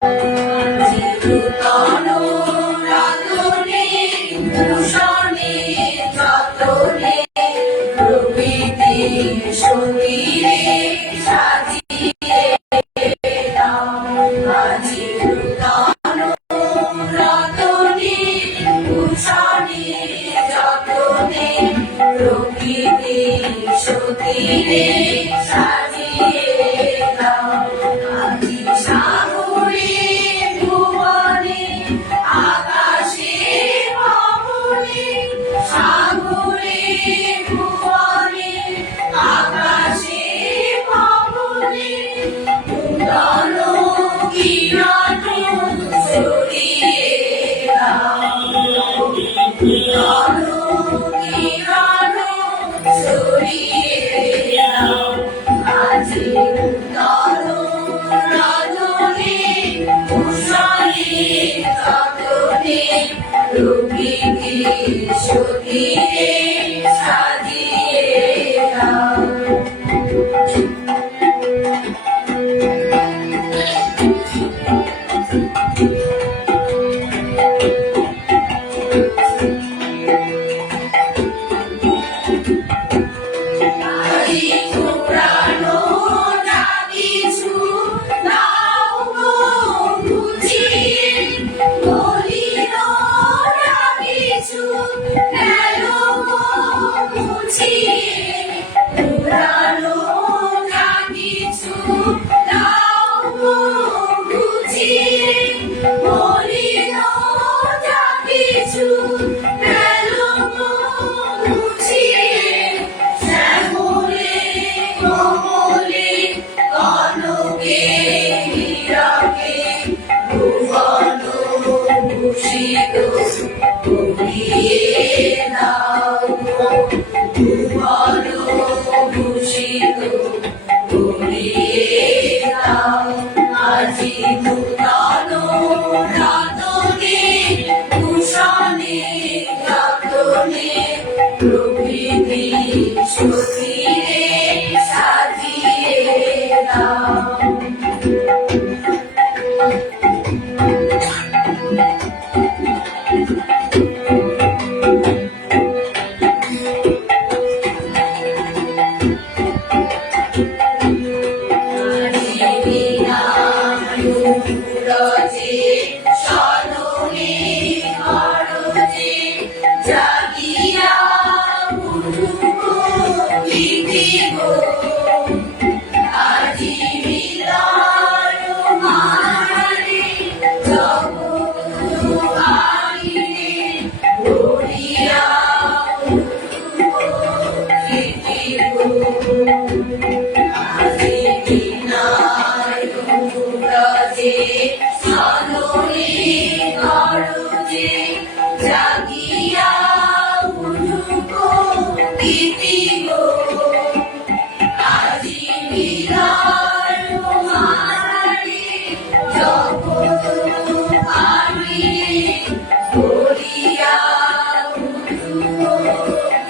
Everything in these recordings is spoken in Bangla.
চিরতন রাধনে ভূষণে যতনে প্রকৃতি সঙ্গীরে সাজিয়ে দাও। চিরতন রাধনে ভূষণে যতনে প্রকৃতি সঙ্গীরে সাজিয়ে দাও। সাগরে ভুবনে আকাশে পবনে সাগরে ভুবনে আকাশে পবনে নূতন কিরণ ছড়িয়ে দাও। নূতন কিরণ ছড়িয়ে দাও। আজি নূতন রাধনে ভূষণে যতনে প্রকৃতি সঙ্গীরে সাজিয়ে দাও। আজি নূতন রাধনে ভূষণে যতনে প্রকৃতি সঙ্গীরে সাজিয়ে দাও। জাগিয়া উঠুক গীতিগো আজি মিলার মারে জগৎ আমি করিয়া উঠুক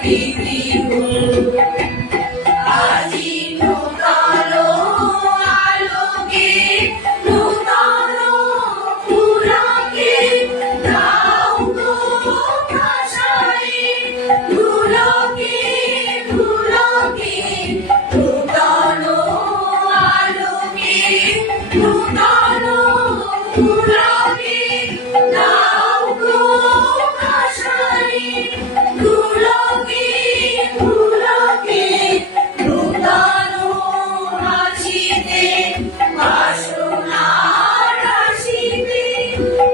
গীতিগো আজি নূতন আলোকে নূতন পুলকে দাও গো ভাষায় পুলকে পুলকে নূতন আলোকে নূতন পুলকে দাও গো ভাষায় পুলকে পুলকে নূতন হাসিতে বাসনা রাশিতে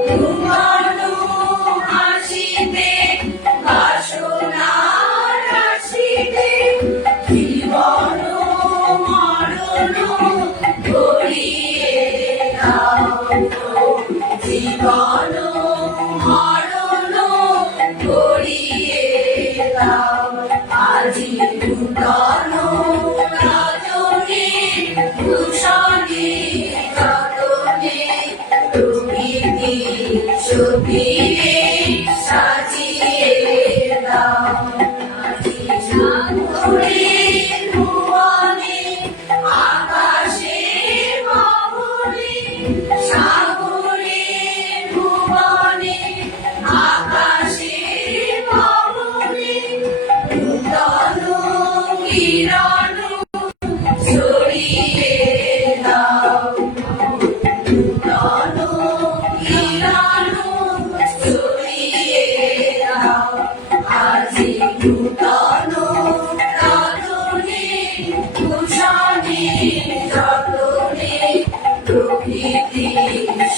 নূতন হাসিতে বাসনা রাশিতে জীবন মরণ গড়িয়ে দাও। জীবন মরণ গড়িয়ে দাও। আজি নূতন রাধনে ভূষণে যতনে প্রকৃতি সঙ্গীরে সাজিয়ে দাও। আজি সাগরে ভুবনে আকাশে পবনে সাগরে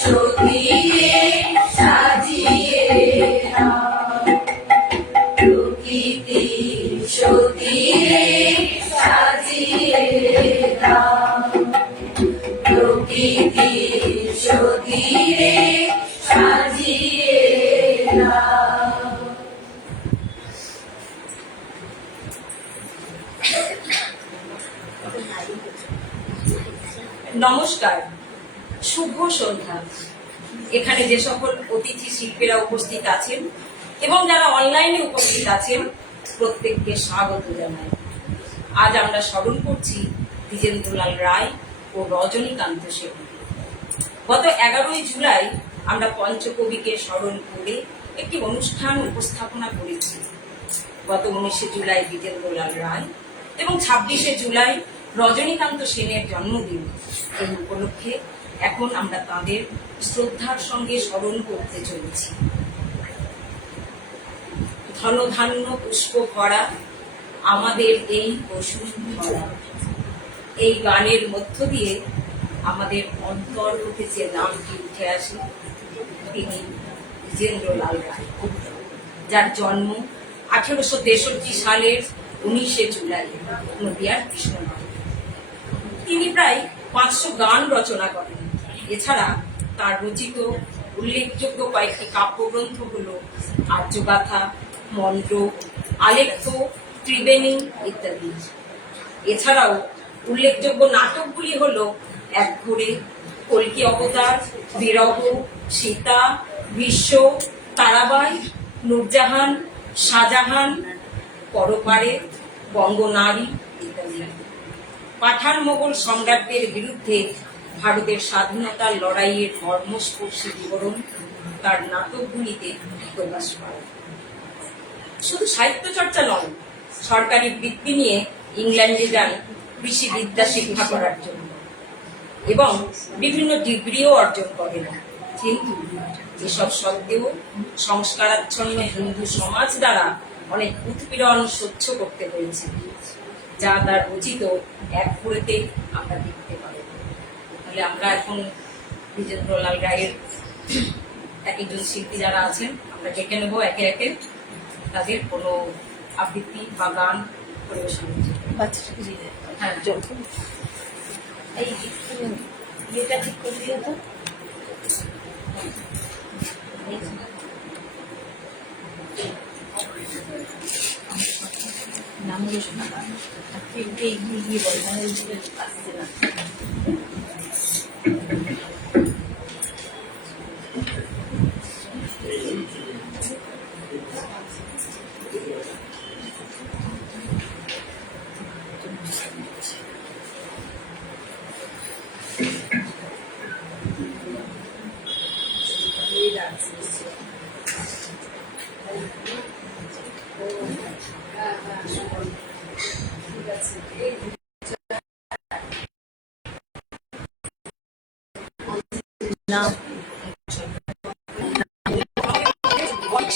সতীরে সাজিয়ে দাও প্রকৃতি সতীরে সাজিয়ে দাও প্রকৃতি সতীরে সাজিয়ে দাও। নমস্কার, শুভ সন্ধ্যা। এখানে যে সকল অতিথি শিল্পীরা উপস্থিত আছেন এবং যারা অনলাইনে উপস্থিত আছেন প্রত্যেককে স্বাগত জানাই। আজ আমরা স্মরণ করছি দ্বিজেন্দ্রলাল রায় ও রজনীকান্ত সেন। গত 11ই জুলাই আমরা পঞ্চকবিকে স্মরণ করে একটি অনুষ্ঠান উপস্থাপনা করেছি। গত 19শে জুলাই দ্বিজেন্দ্রলাল রায় এবং 26শে জুলাই রজনীকান্ত সেনের জন্মদিন। এই উপলক্ষে এখন আমরা তাঁদের শ্রদ্ধার সঙ্গে স্মরণ করতে চলেছি। ধনধান্য পুষ্প ভরা আমাদের এই বসুন্ধরা, এই গানের মধ্য দিয়ে আমাদের অন্তর হতে যে নামটি উঠে আসে তিনি দ্বিজেন্দ্রলাল রায়, যার জন্ম 1863 সালের 19শে জুলাই নদিয়ার কৃষ্ণনগরে। তিনি প্রায় 500 গান রচনা করেন। এছাড়া তার রচিত উল্লেখযোগ্য কয়েকটি কাব্যগ্রন্থ হল আর্যগাথা, মন্ত্র, আলেখ্য, ত্রিবেণী ইত্যাদি। এছাড়াও উল্লেখযোগ্য নাটকগুলি হল একঘরে, কল্কি অবতার, বিরহ, সীতা, বিশ্ব, তারাবাই, নূরজাহান, শাহজাহান, পরপারে, বঙ্গনারী ইত্যাদি। পাঠান মোগল সম্রাটদের বিরুদ্ধে ভারতের স্বাধীনতার লড়াইয়ের মর্মস্পর্শী বিবরণ তার নাটকগুলিতে প্রকাশ পায়। শুধু সাহিত্য চর্চা নয়, সরকারি বৃত্তি নিয়ে ইংল্যান্ডে যান কৃষি বিদ্যা শিক্ষা করার জন্য এবং বিভিন্ন ডিগ্রিও অর্জন করেন। কিন্তু এসব সত্ত্বেও সংস্কারাচ্ছন্ন হিন্দু সমাজ দ্বারা অনেক উৎপীড়ন সহ্য করতে হয়েছে, যা তার রচিত একঘরেতে আমরা দেখতে পাই। তাহলে আমরা এখন দ্বিজেন্দ্রলাল রায়ের এক একজন শিল্পী যারা আছেন আমরা ডেকে নেবো একে একে, তাদের কোনো আবৃত্তি বা গান পরিবেশন করছে। হ্যাঁ, এই এটা ঠিক করে দিও তো। নামগুলো শোনা গিয়ে বলে আসছে না। না অনেক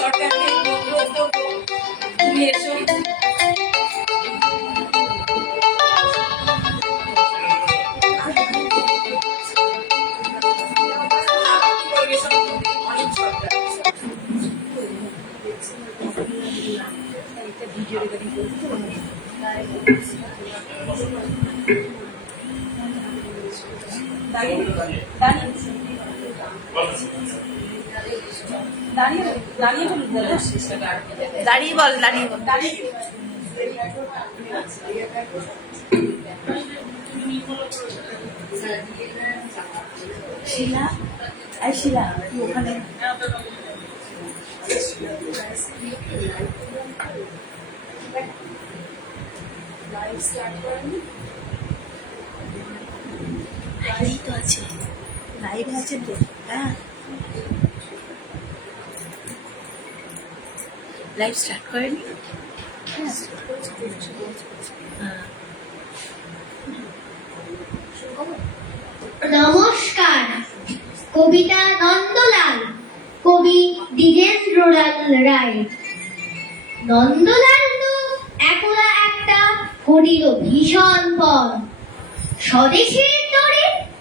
সরকারকে অনুরোধ করবো তুমি এসো। ভিডিও রেকর্ডিং করতে দাঁড়িয়ে বল, দাঁড়িয়ে বল। শিলা, এই শিলা তুই ওখানে লাইভ তো আছে, লাইভ আছে তো। হ্যাঁ, লাইভ স্টার্ট করেনি। নমস্কার। কবিতা নন্দলাল, কবি দ্বিজেন্দ্রলাল রায়। নন্দলাল তো একলা একটা করিল ভীষণ পণ, স্বদেশের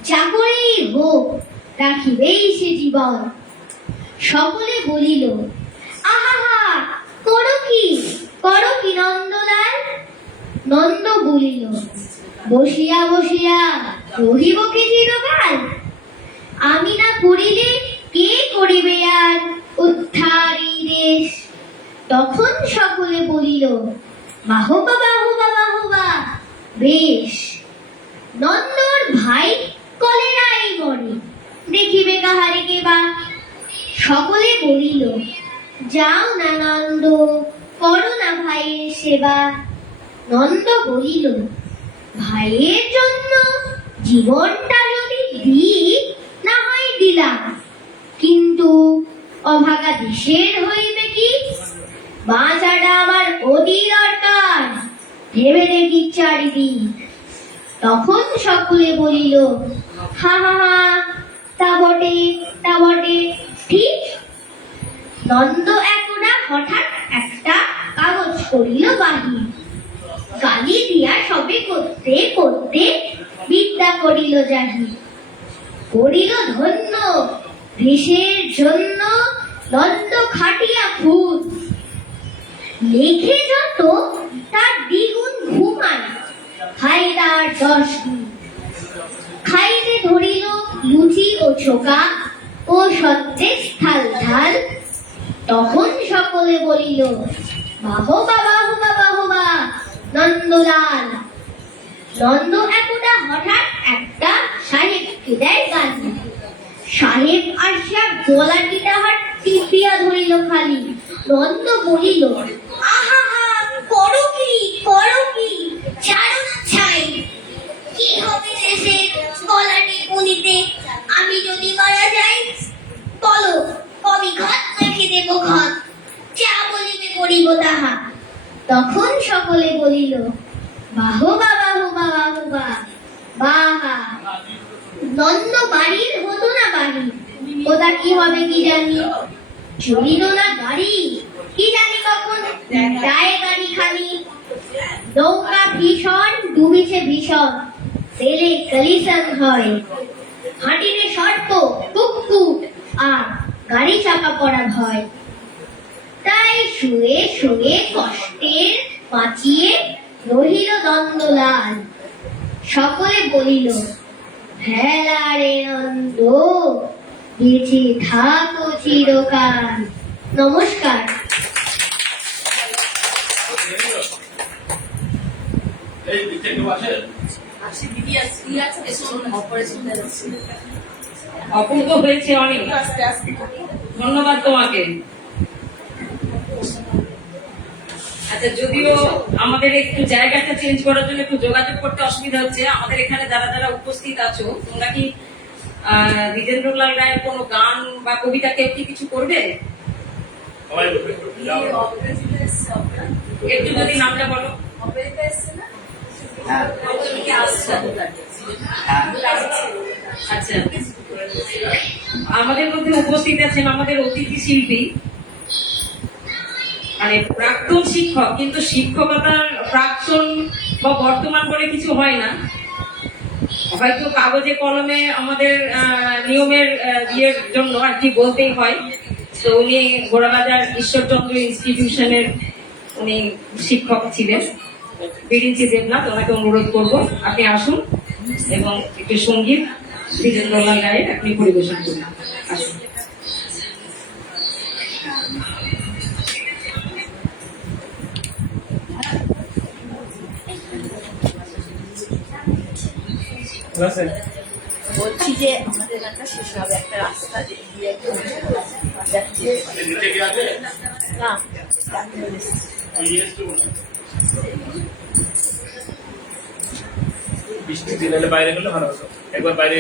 চাকরেই হোক রাখিবেই সে জীবন। সকলে বলিল, আহা করো কি নন্দলাল? নন্দ বলিল, বসিয়া বসিয়া রহিব কি চিরকাল? আমি না করিলে কে করিবে আর উদ্ধার এই দেশ? তখন সকলে বলিল, বাহবা বাহবা বাহবা, বেশ। নন্দর ভাই কলেরায় মরে, দেখিবে কাহারে কে বা? সকলে বলিল, যাও না নন্দ, করো না ভাইয়ের সেবা। নন্দ বলিল, ভাইয়ের জন্য জীবনটা যদি দিই না হয় দিলাম, কিন্তু অভাগা দেশের হইবে কি? বাঁচাটা আমার অতি দরকার, ভেবে দেখি চারিদিক। তখন সকলে বলিল, হা হা হা, তা বটে, ঠিক। নন্দ একদা হঠাৎ একটা কাগজ করিল বাহির, গালি দিয়া সবে করতে করতে বিদ্যা করিল জাহির। করিল ধন্য দেশের জন্য নন্দ খাটিয়া খুদ, লেখে যত তার দ্বিগুণ ঘুমায়, খায় তার 10 গুণ। খাইতে ধরিল লুচি ও চোকা ও সন্দেশ থাল থাল। তখন সকলে বলিল, বাহবা বাহবা বাহবা নন্দলাল। নন্দ একদা হঠাৎ একটা সাহেবকে দেয় গালি। সাহেব আসিয়া গলাটি তাহার টিপিয়া ধরিল খালি। নন্দ বলিল, আহা করো কি ছাড়ো না ছাই। কি হবে শেষে গলাটি পুনিতে? আমি যদি মারা যাই, বলো কবি ঘট রেখে দেব ঘট, যা বলিবে করিব তাহা। তখন সকলে বলিল, বাহবা বাহবা বাহবা বাহা। নন্দ বাড়ির হতো না বাড়ি, ওটা কি হবে কি জানি। চলিল না গাড়ি, কি জানি কখন যায় গাড়ি খালি। নৌকা ভীষণ ডুবিছে ভীষণ, তেলে কলিশন হয়। হাঁটিলে শর্ত টুকটুক, আর গাড়ি চাপা পড়া ভয়। তাই শুয়ে শুয়ে কষ্টের বাঁচিয়ে রহিল নন্দলাল। সকলে বলিল, হেলা রে নন্দ, বেঁচে থাকো চিরকাল। নমস্কার। অপূর্ব হয়েছে অনেক, ধন্যবাদ তোমাকে। আচ্ছা, যদিও আমাদের একটু জায়গাটা চেঞ্জ করার জন্য একটু যোগাযোগ করতে অসুবিধা হচ্ছে, আমাদের এখানে যারা যারা উপস্থিত আছো, তোমরা কি দ্বিজেন্দ্রলাল রায়ের কোনো গান বা কবিতা কেউ কি কিছু করবে? একটু যদি নামটা বলো। আচ্ছা, আমাদের মধ্যে উপস্থিত আছেন আমাদের অতিথি শিল্পী, মানে প্রাক্তন শিক্ষক, কিন্তু শিক্ষকতার প্রাক্তন বা বর্তমান বলে কিছু হয় না, হয়তো কাগজে কলমে আমাদের নিয়মের ইয়ের জন্য আর কি বলতেই হয়। তো উনি ঘোড়াবাজার ঈশ্বরচন্দ্র ইনস্টিটিউশনের উনি শিক্ষক ছিলেন, বিরিঞ্চি দেবনাথ। ওনাকে অনুরোধ করবো আপনি আসুন এবং একটু সঙ্গীত দ্বিজেন্দ্রলাল রায়ের আপনি পরিবেশন করুন। আসুন। বলছি যে আমাদের গানটা শেষ হবে একটা রাস্তা দিয়ে না, বৃষ্টি দিন হলে বাইরে গেলে ভালো হতো। একবার বাইরে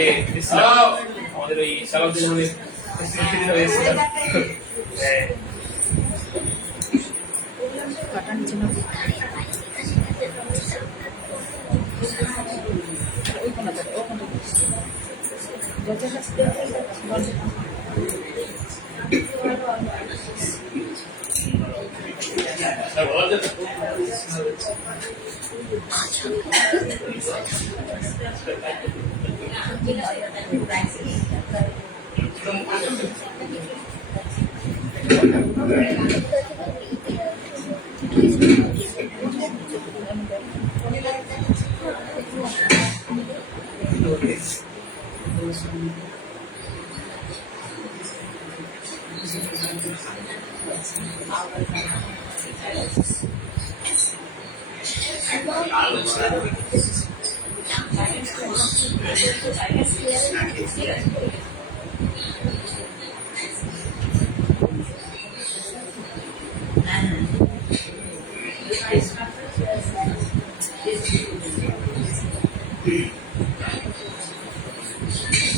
আমাদের ওই সালাউদ্দিন হয়েছিলাম।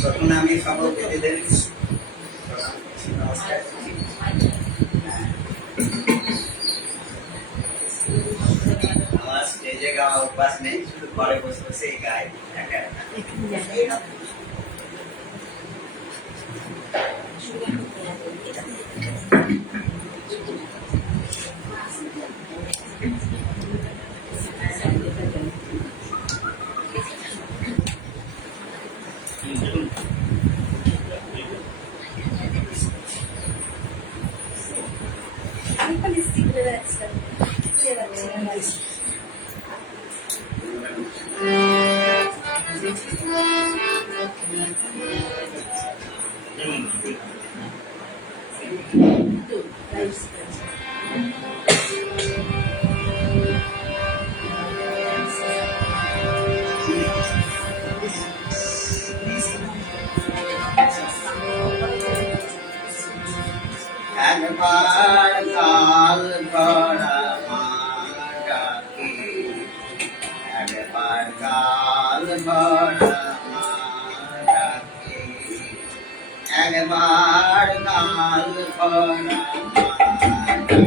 তখন আমি সভাপতিদের নমস্কার। আমার স্টেজে গাওয়া অভ্যাস নেই, শুধু ঘরে বসে বসে গাই একা একা। একবার কাল ভরা মাটাকে, একবার কাল ভরা মাটাকে, একবার কাল ভরা মাটাকে,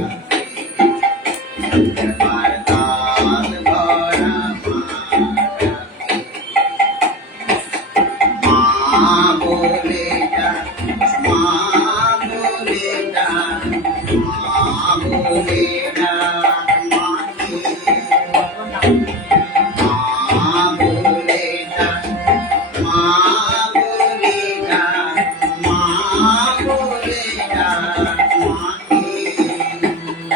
একবার কাল ভরা মাটাকে, মা বলে ডাক, মা বলে ডাক, মা বলে ডাক মাকে, মা বলে ডাক, মা বলে ডাক, মা বলে ডাক মাকে,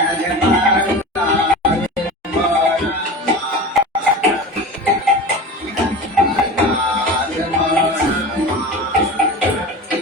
একবার কাল ভরা মাটাকে, একবার কাল ভরা মাটাকে।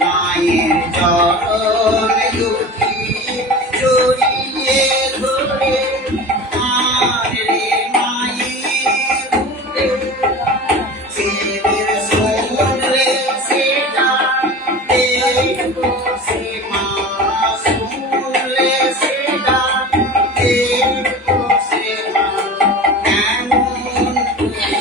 মায়ের চরণ দুটি জড়িয়ে ধরে আর রে মায়ের বুকে ছেলের শুনলে সেটা দেখো সে মা শুনলে সেটা দেখো সে মা কেমন করে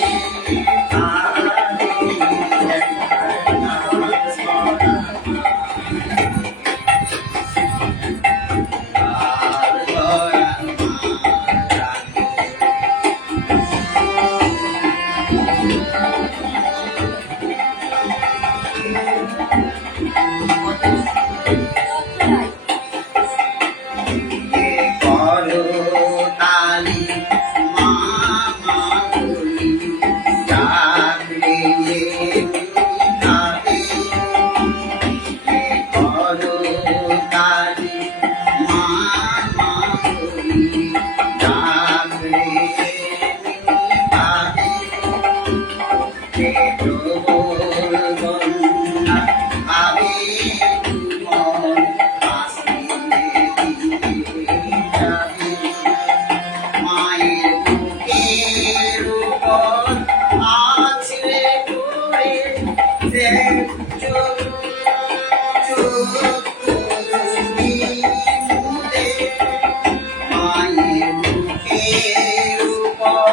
মায়ের মুখের উপর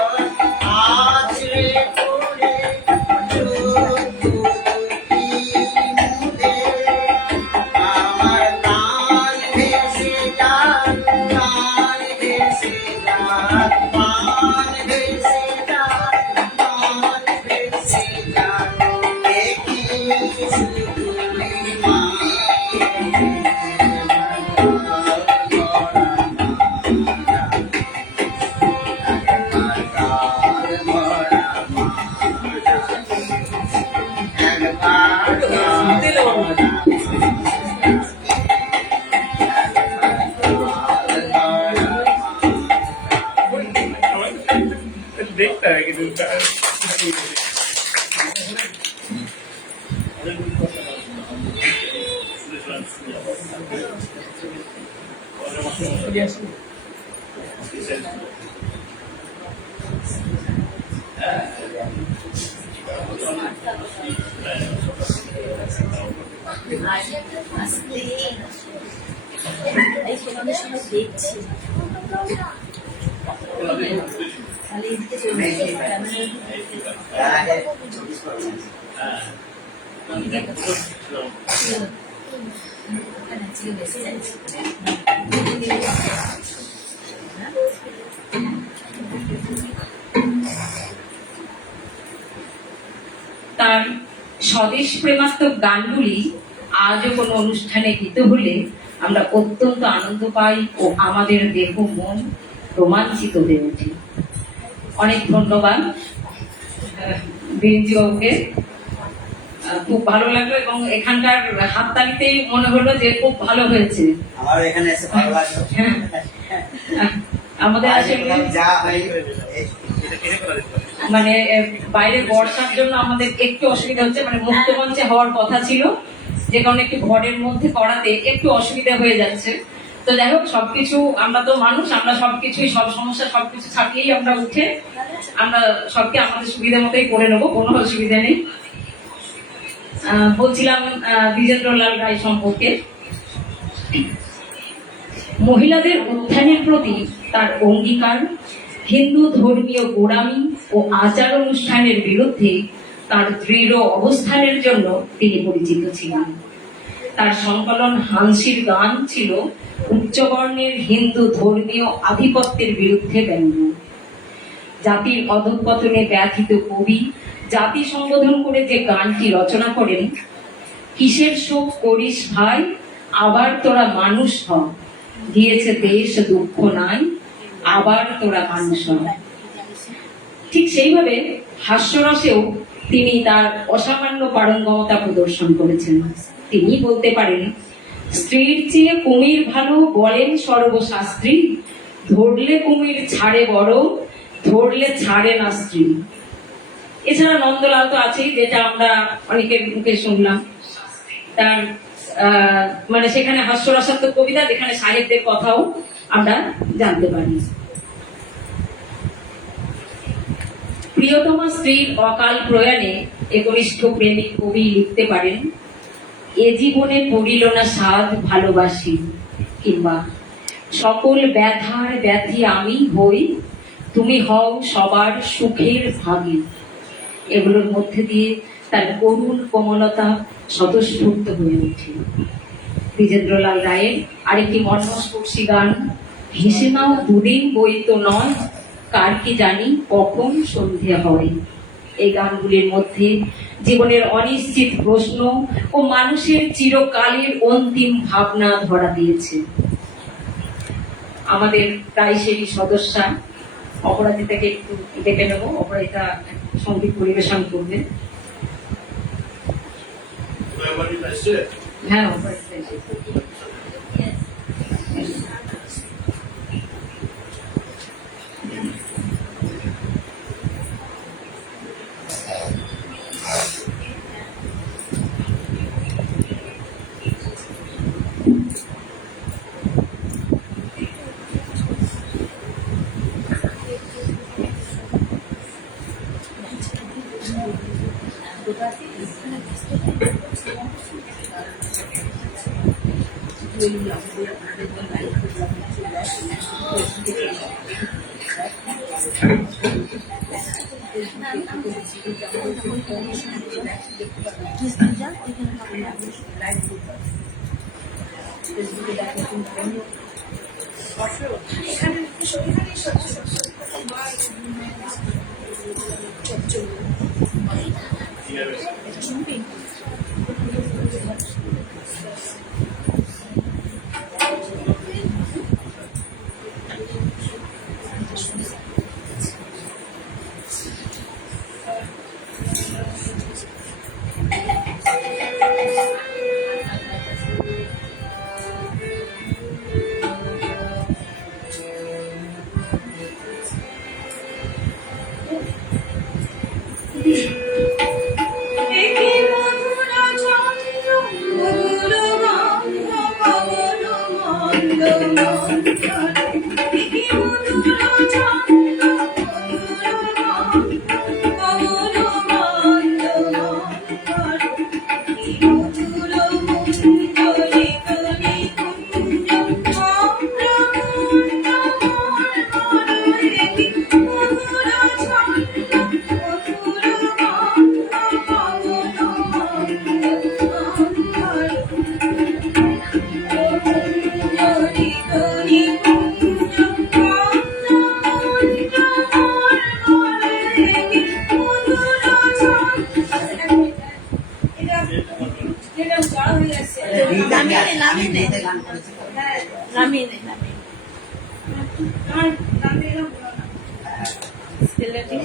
আছড়ে পড়ে আমার প্রাণ ভেসে যায়, প্রাণ ভেসে যায়, প্রাণ ভেসে যায়, প্রাণ ভেসে যায়। দেখি শুধু দেখতে হবে কিন্তু আসলে এই তোমাদের সবাই দেখছি তাহলে এদিকে চলে আসি তার স্বদেশ প্রেমাত্মক গানগুলি আজও কোনো অনুষ্ঠানে গীত হলে আমরা অত্যন্ত আনন্দ পাই ও আমাদের দেহ মন রোমাঞ্চিত হয়ে ওঠে। অনেক ধন্যবাদ বিরিঞ্চি বাবুকে, খুব ভালো লাগলো এবং এখানকার হাততালিতেই মনে হলো যে খুব ভালো হয়েছে। আমার এখানে এসে ভালো লাগলো। আমাদের আসলে যা হয় মানে বাইরে বর্ষার জন্য আমাদের একটু অসুবিধা হচ্ছে, মানে মুক্ত মঞ্চে হওয়ার কথা ছিল, যে কারণে একটু ঘরের মধ্যে করাতে একটু অসুবিধা হয়ে যাচ্ছে। তো যাই হোক, সবকিছু আমরা তো মানুষ, আমরা সবকিছুই সব সমস্যা সবকিছু ছাপিয়েই আমরা উঠে আমরা সবকে আমাদের সুবিধা মতোই করে নেবো, কোনো অসুবিধা নেই। বলছিলাম দ্বিজেন্দ্রলাল রায় সম্পর্কে। মহিলাদের উত্থানের প্রতি তার অঙ্গীকার, হিন্দু ধর্মীয় গোড়ামি ও আচার অনুষ্ঠানের বিরুদ্ধে তার দৃঢ় অবস্থানের জন্য তিনি পরিচিত ছিলেন। তার সংকলন হানসির গান ছিল উচ্চবর্ণের হিন্দু ধর্মীয় আধিপত্যের বিরুদ্ধে ব্যঙ্গ। জাতির অধঃপতনে ব্যথিত কবি জাতি সম্বোধন করে যে গানটি রচনা করেন, কিসের শোক করিস ভাই, আবার তোরা মানুষ হ, দিয়েছে দেশ দুঃখ নাই, আবার তোরা মানুষ হ। ঠিক সেইভাবে হাস্যরসেও তিনি তার অসামান্য পারঙ্গমতা প্রদর্শন করেছেন। তিনি বলতে পারেন, স্ত্রীর চেয়ে কুমির ভালো বলেন সর্বশাস্ত্রী, ধরলে কুমির ছাড়ে বড়, ধরলে ছাড়ে না স্ত্রী। এছাড়া নন্দলাল তো আছেই, যেটা আমরা অনেকের মুখে শুনলাম। তার মানে সেখানে হাস্যরসাত্মক কবিতা, যেখানে সাহিত্যের কথাও আমরা জানতে পারি। প্রিয়তমা স্ত্রীর অকাল প্রয়াণে একনিষ্ঠ প্রেমিক কবি লিখতে পারেন, এ জীবনে পড়িল না সাধ ভালোবাসি, কিংবা সকল ব্যথার ব্যথি আমি হই, তুমি হও সবার সুখের ভাগী। এগুলোর মধ্যে দিয়ে তার করুণ কোমলতা স্বতঃস্ফূর্ত হয়ে ওঠে। দ্বিজেন্দ্রলাল রায়ের আরেকটি মর্মস্পর্শী গান, ভেসে নাও দুদিন বই তো নয়, কার কি জানি কখন সন্ধে হয়। এই গানগুলির মধ্যে জীবনের অনিশ্চিত প্রশ্ন ও মানুষের চিরকালের অন্তিম ভাবনা ধরা দিয়েছে। আমাদের প্রায়শই সদস্যা অপরাজিতাকে একটু ডেকে নেব, অপরাজিতা সঙ্গীত পরিবেশন করবে। হ্যাঁ, অপরাজিতা নামিয়ে নে, নামিয়ে ছেলেটি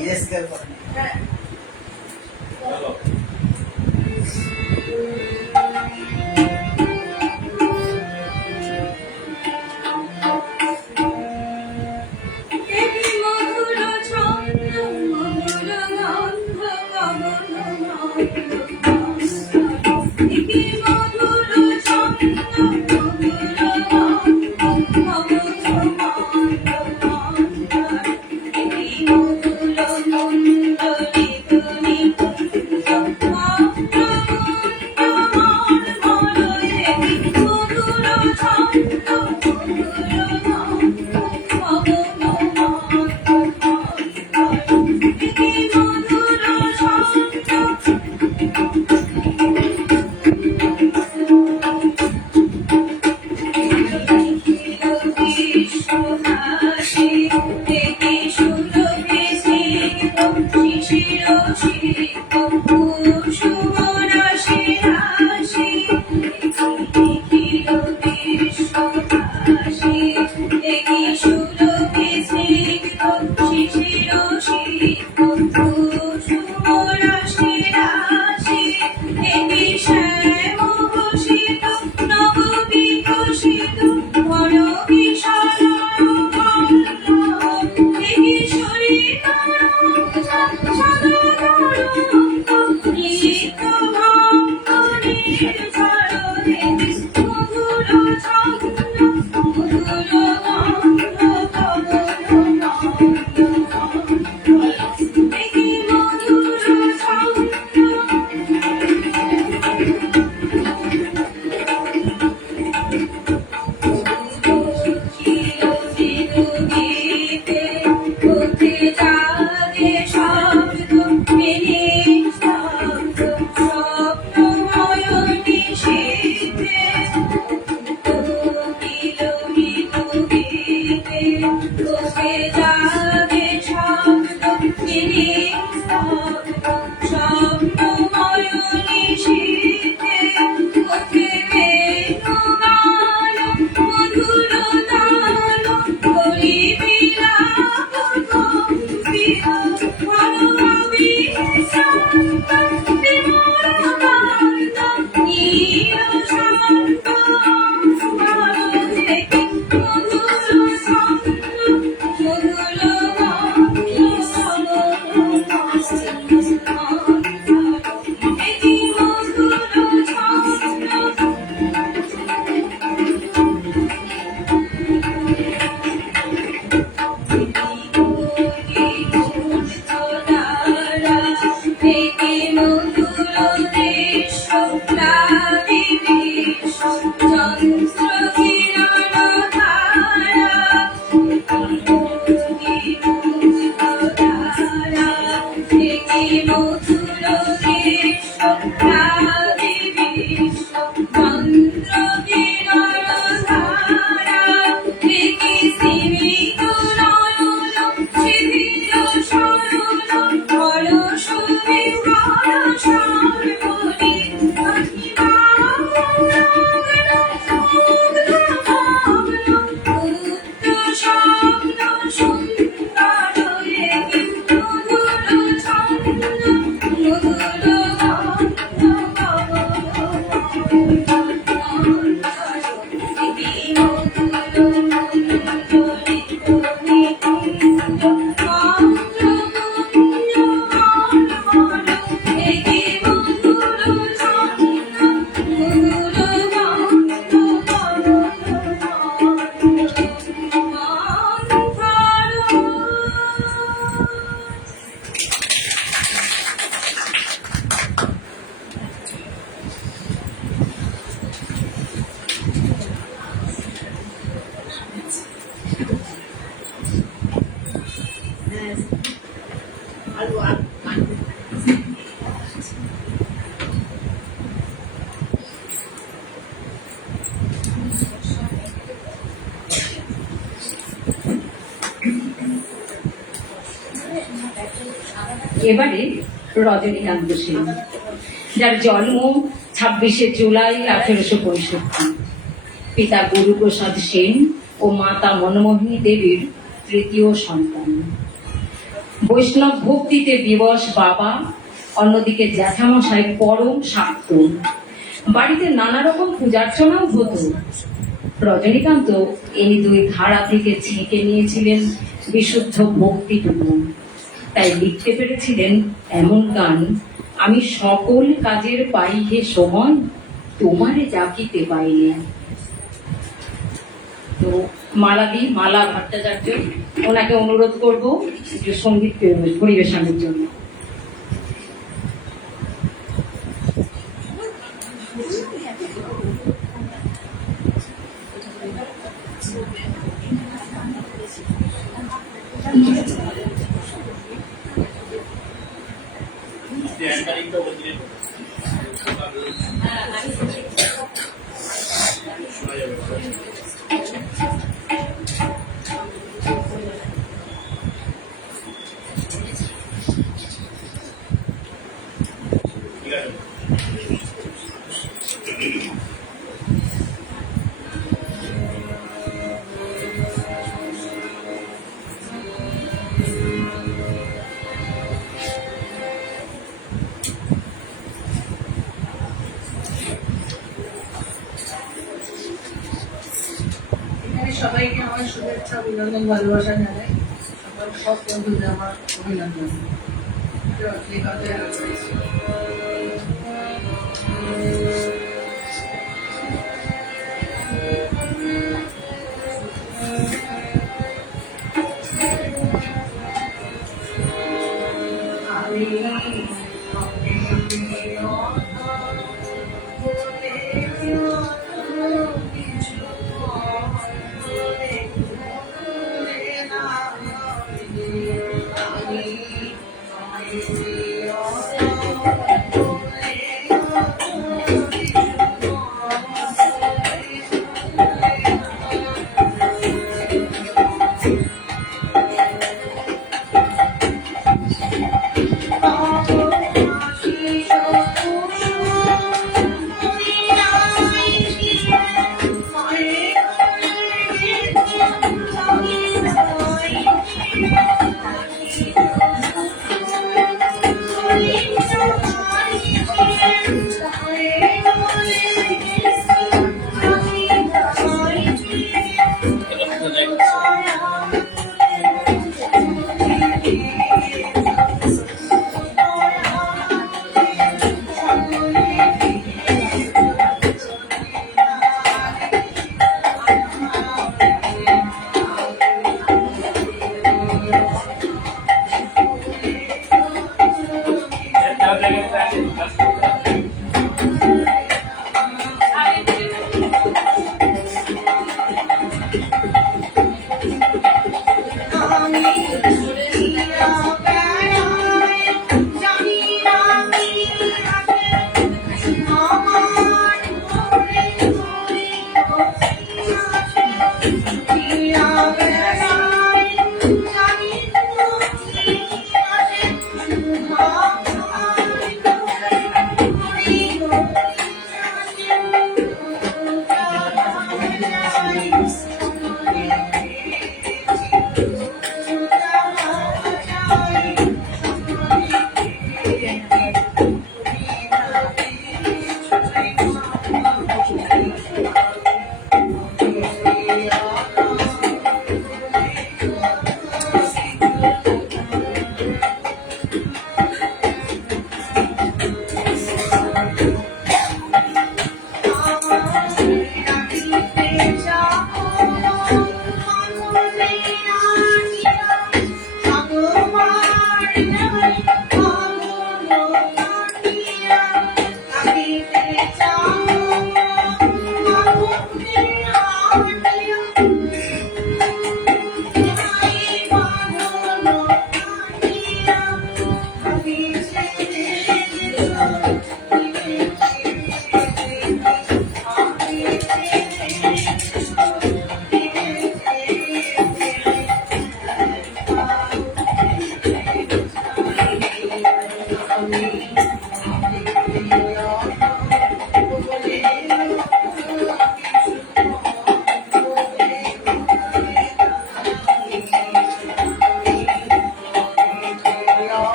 স্বপ্নময় নিশীথে এবারে রজনীকান্ত সেন, যার জন্ম 26শে জুলাই 1865। পিতা গুরুপ্রসাদ সেন ও মাতা মনমোহিনী দেবীর তৃতীয় সন্তান। বৈষ্ণব ভক্তিতে বিবশ বাবা, অন্যদিকে জ্যাঠামশাই পরম শাক্ত। বাড়িতে নানা রকম পূজার্চনাও হতো। রজনীকান্ত এই দুই ধারা থেকে ছেঁকে নিয়েছিলেন বিশুদ্ধ ভক্তিটুকু। তাই লিখতে পেরেছিলেন এমন গান: আমি সকল কাজের পাই হে সময়, তোমারে ডাকিতে পাইলে। তো মালা ভট্টাচার্য, ওনাকে অনুরোধ করব একটু সঙ্গীত পরিবেশনের জন্য। সবাইকে আমার শুভেচ্ছা, অভিনন্দন, ভালোবাসা জানাই। আমার সব বন্ধুদের আমার অভিনন্দন। আমি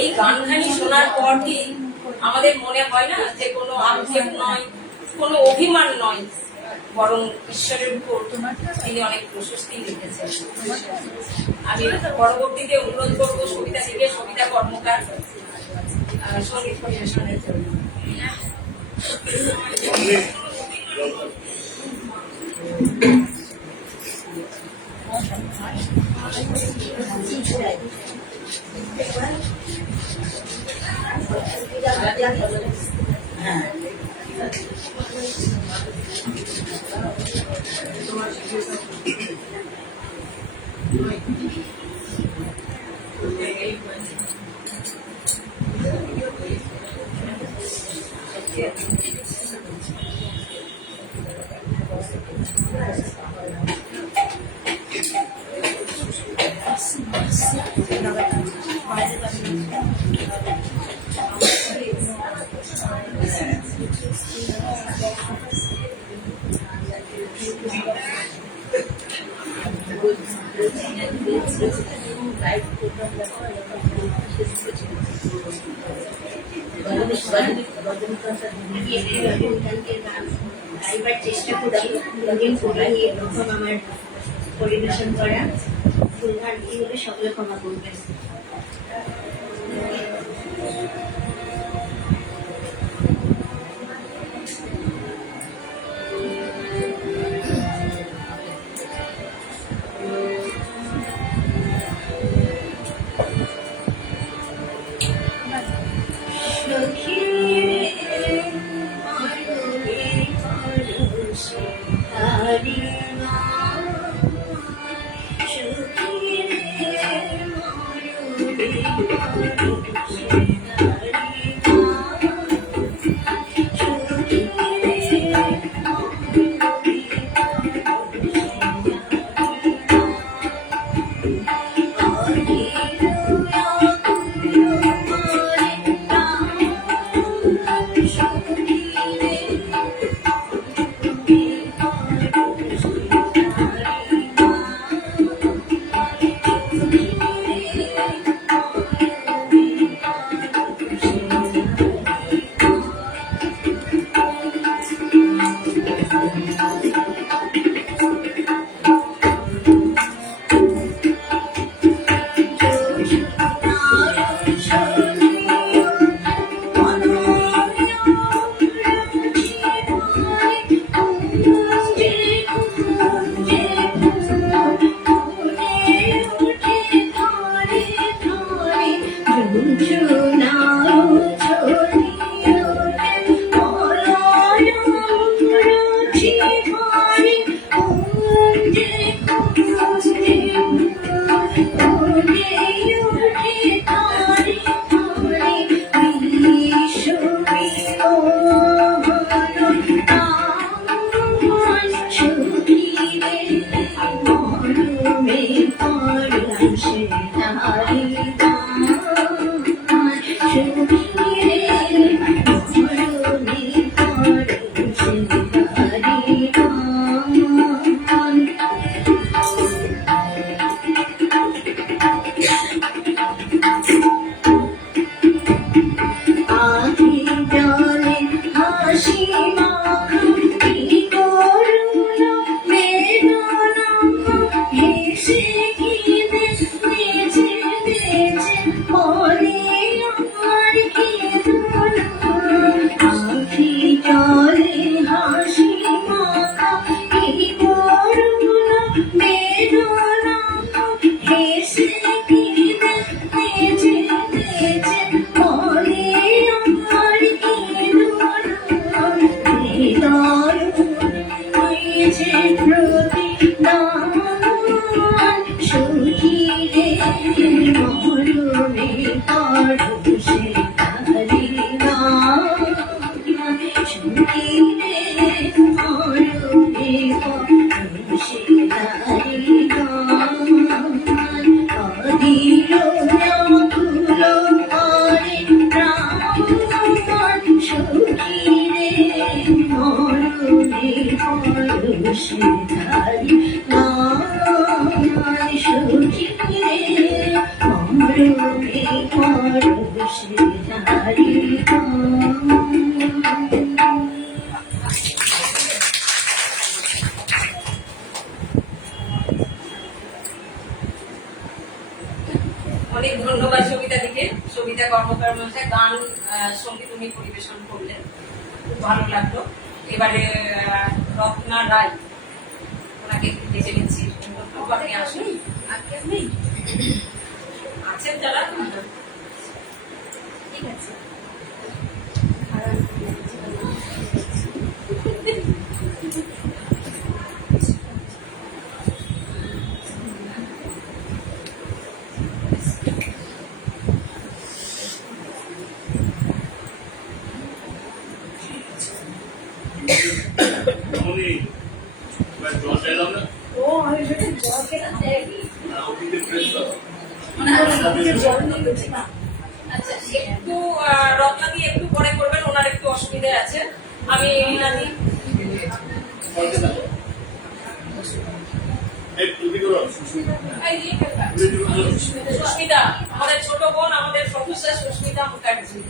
এই গানখানি শোনার পরই আমাদের মনে হয় না যে কোনো আক্ষেপ নয়, কোনো অভিমান নয়, বরং ঈশ্বরের উপর তিনি অনেক প্রশস্তি লিখেছেন। আমি পরবর্তীতে অনুরোধ করবো সবিতা থেকে, সবিতা কর্মকার সঙ্গীত পরিবেশনের জন্য। গাইবার চেষ্টা করছি রঙিন ফুল নিয়ে প্রথম আমার পরিবেশন করা ফুল গান কি হলে সকলে ক্ষমা করবেন। সুখী রে পরশধারী অনেক ধন্যবাদ সবিতা দিকে। সবিতা কর্মকার মহাশয় গান সঙ্গীত উনি পরিবেশন করলেন, খুব ভালো লাগলো। এবারে রত্না রায়, ওনাকে একটু ডেকে নিচ্ছি। আপনি আসুন, আছেন যারা, ঠিক আছে। ও আমি সেটা জল খেলাম আচ্ছা, একটু রত্নাদি একটু পরে করবেন, ওনার একটু অসুবিধা আছে। আমি রানী সুস্মিতা, আমাদের ছোট বোন, আমাদের প্রফেসর সুস্মিতা মুখার্জি।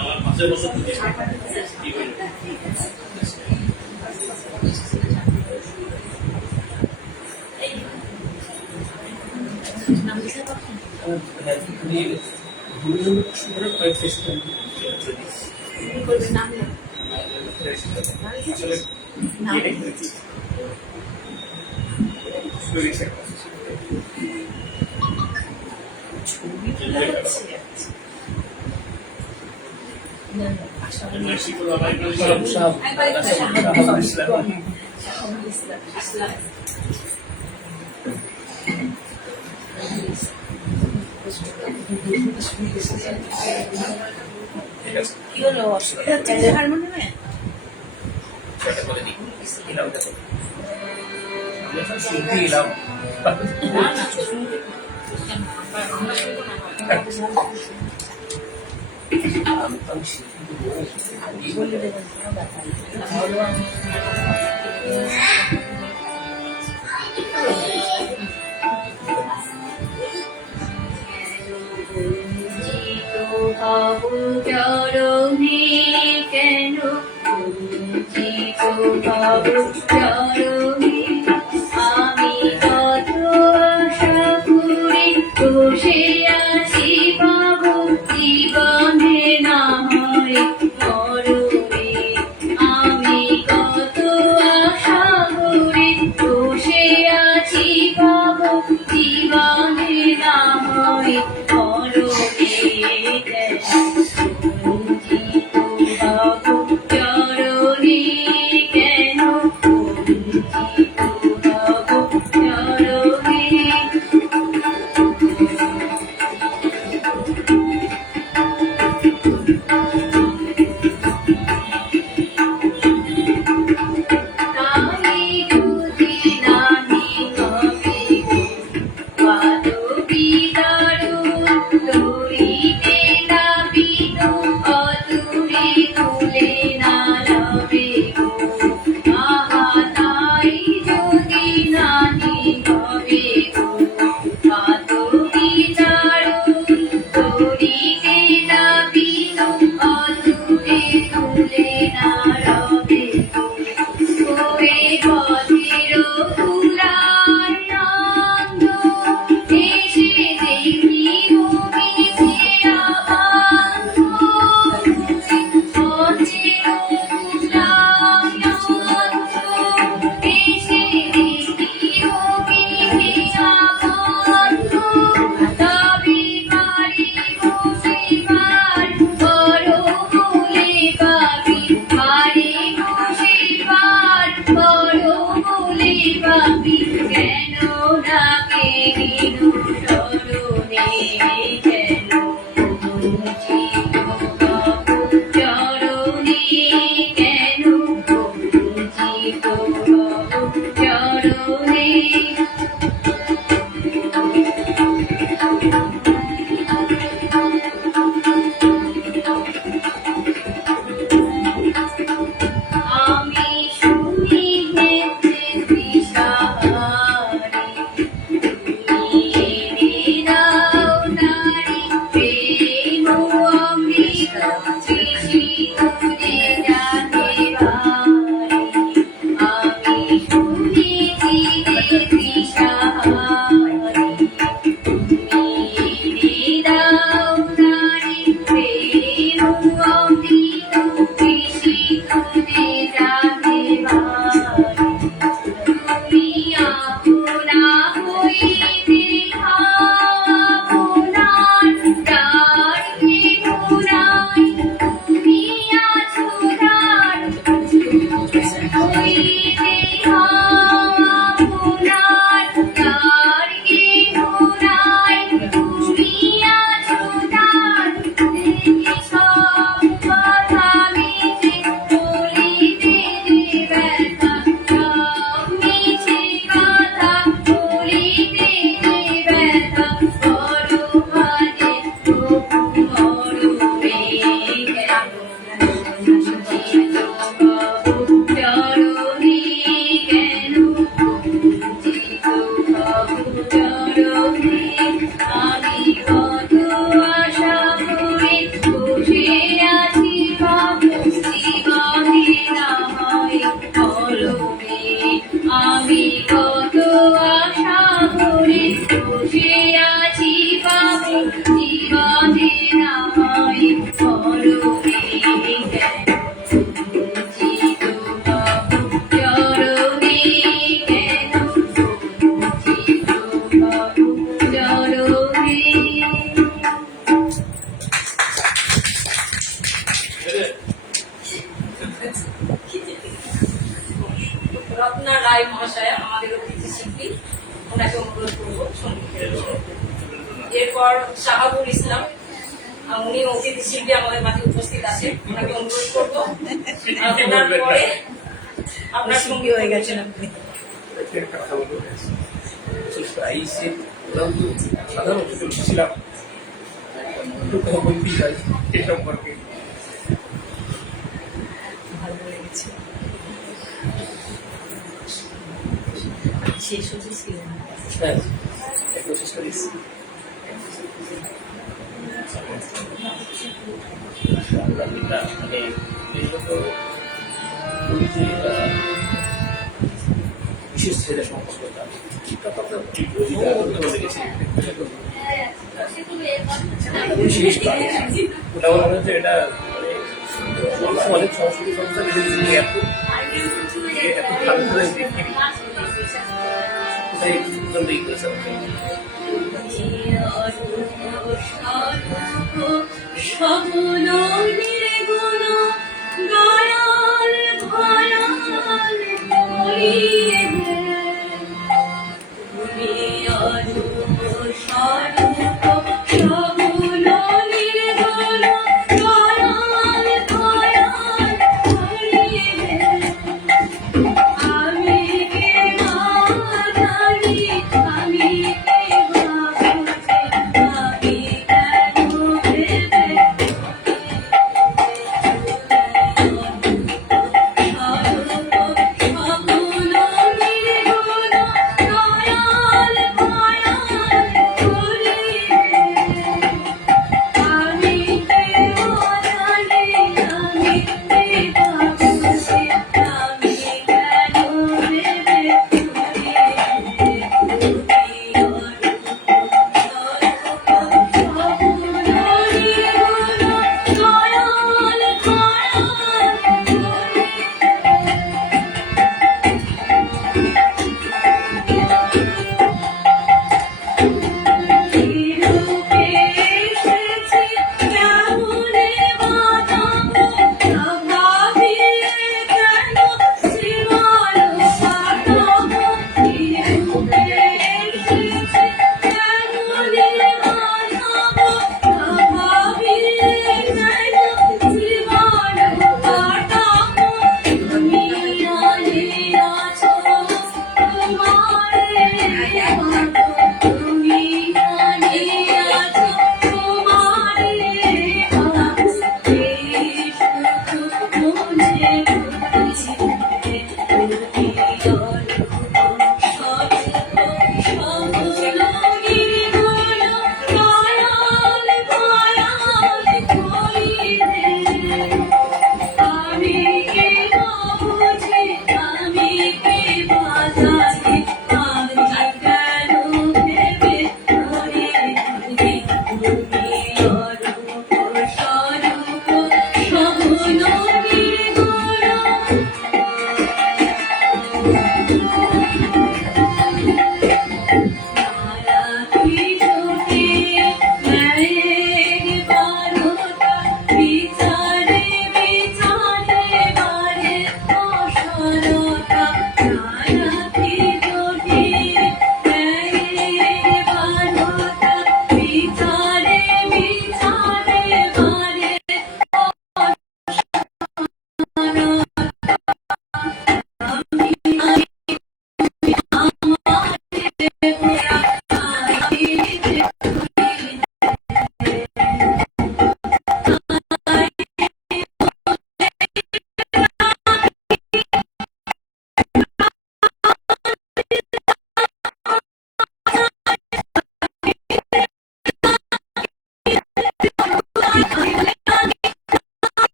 আমার পাশের বছর কি হইল কি হলো, অসুবিধা হচ্ছে হারমোনিয়ামে? চরণে কেন বঞ্চিত হব চরণে আমি কত আশা করে বসে আছি বাবু জীবনে না হয় মরণে আমি কত আশা করে বসে আছি বাবু জীবনে না হয় মরণে চরণে কেন রত্না রায় মহাশয়া আমাদের অতিথি শিল্পী, ওনাকে অনুরোধ করবো সঙ্গীতের জন্য। এরপর শাহাবুল ইসলাম, উনি অতিথি শিল্পী আমাদের মাঝে উপস্থিত আছেন, ওনাকে অনুরোধ করবো। ওনার পরে আপনার সঙ্গী হয়ে গেছেন আপনি। একটা কথা বলবো, এই সে সাধারণত ছিলাম একটু কথা বলতেই চাই এ সম্পর্কে। ভালো লেগেছে, শেষ হয়েছিল হ্যাঁ, একটু চেষ্টা দিচ্ছি। মানে বিশেষত বলি যে বিশেষ ছেলে সম্পর্কটা লেগেছে বিশেষ কাজ। ওটা মনে হচ্ছে এটা মানে অনেক সংস্কৃতি সংস্থা নিজেদের এত এত ভালো করে দেখিনি, এটাই সুন্দর দিক করেছে আমাকে। সকল নির্গুণ দয়াল ভয়াল করিয়ে তুমি অরূপ স্বরূপ সকল নির্গুণ দয়াল ভয়াল করিয়ে আমি কে মা জানি, আমি কে ভাবছি, আমি কেন ভেবে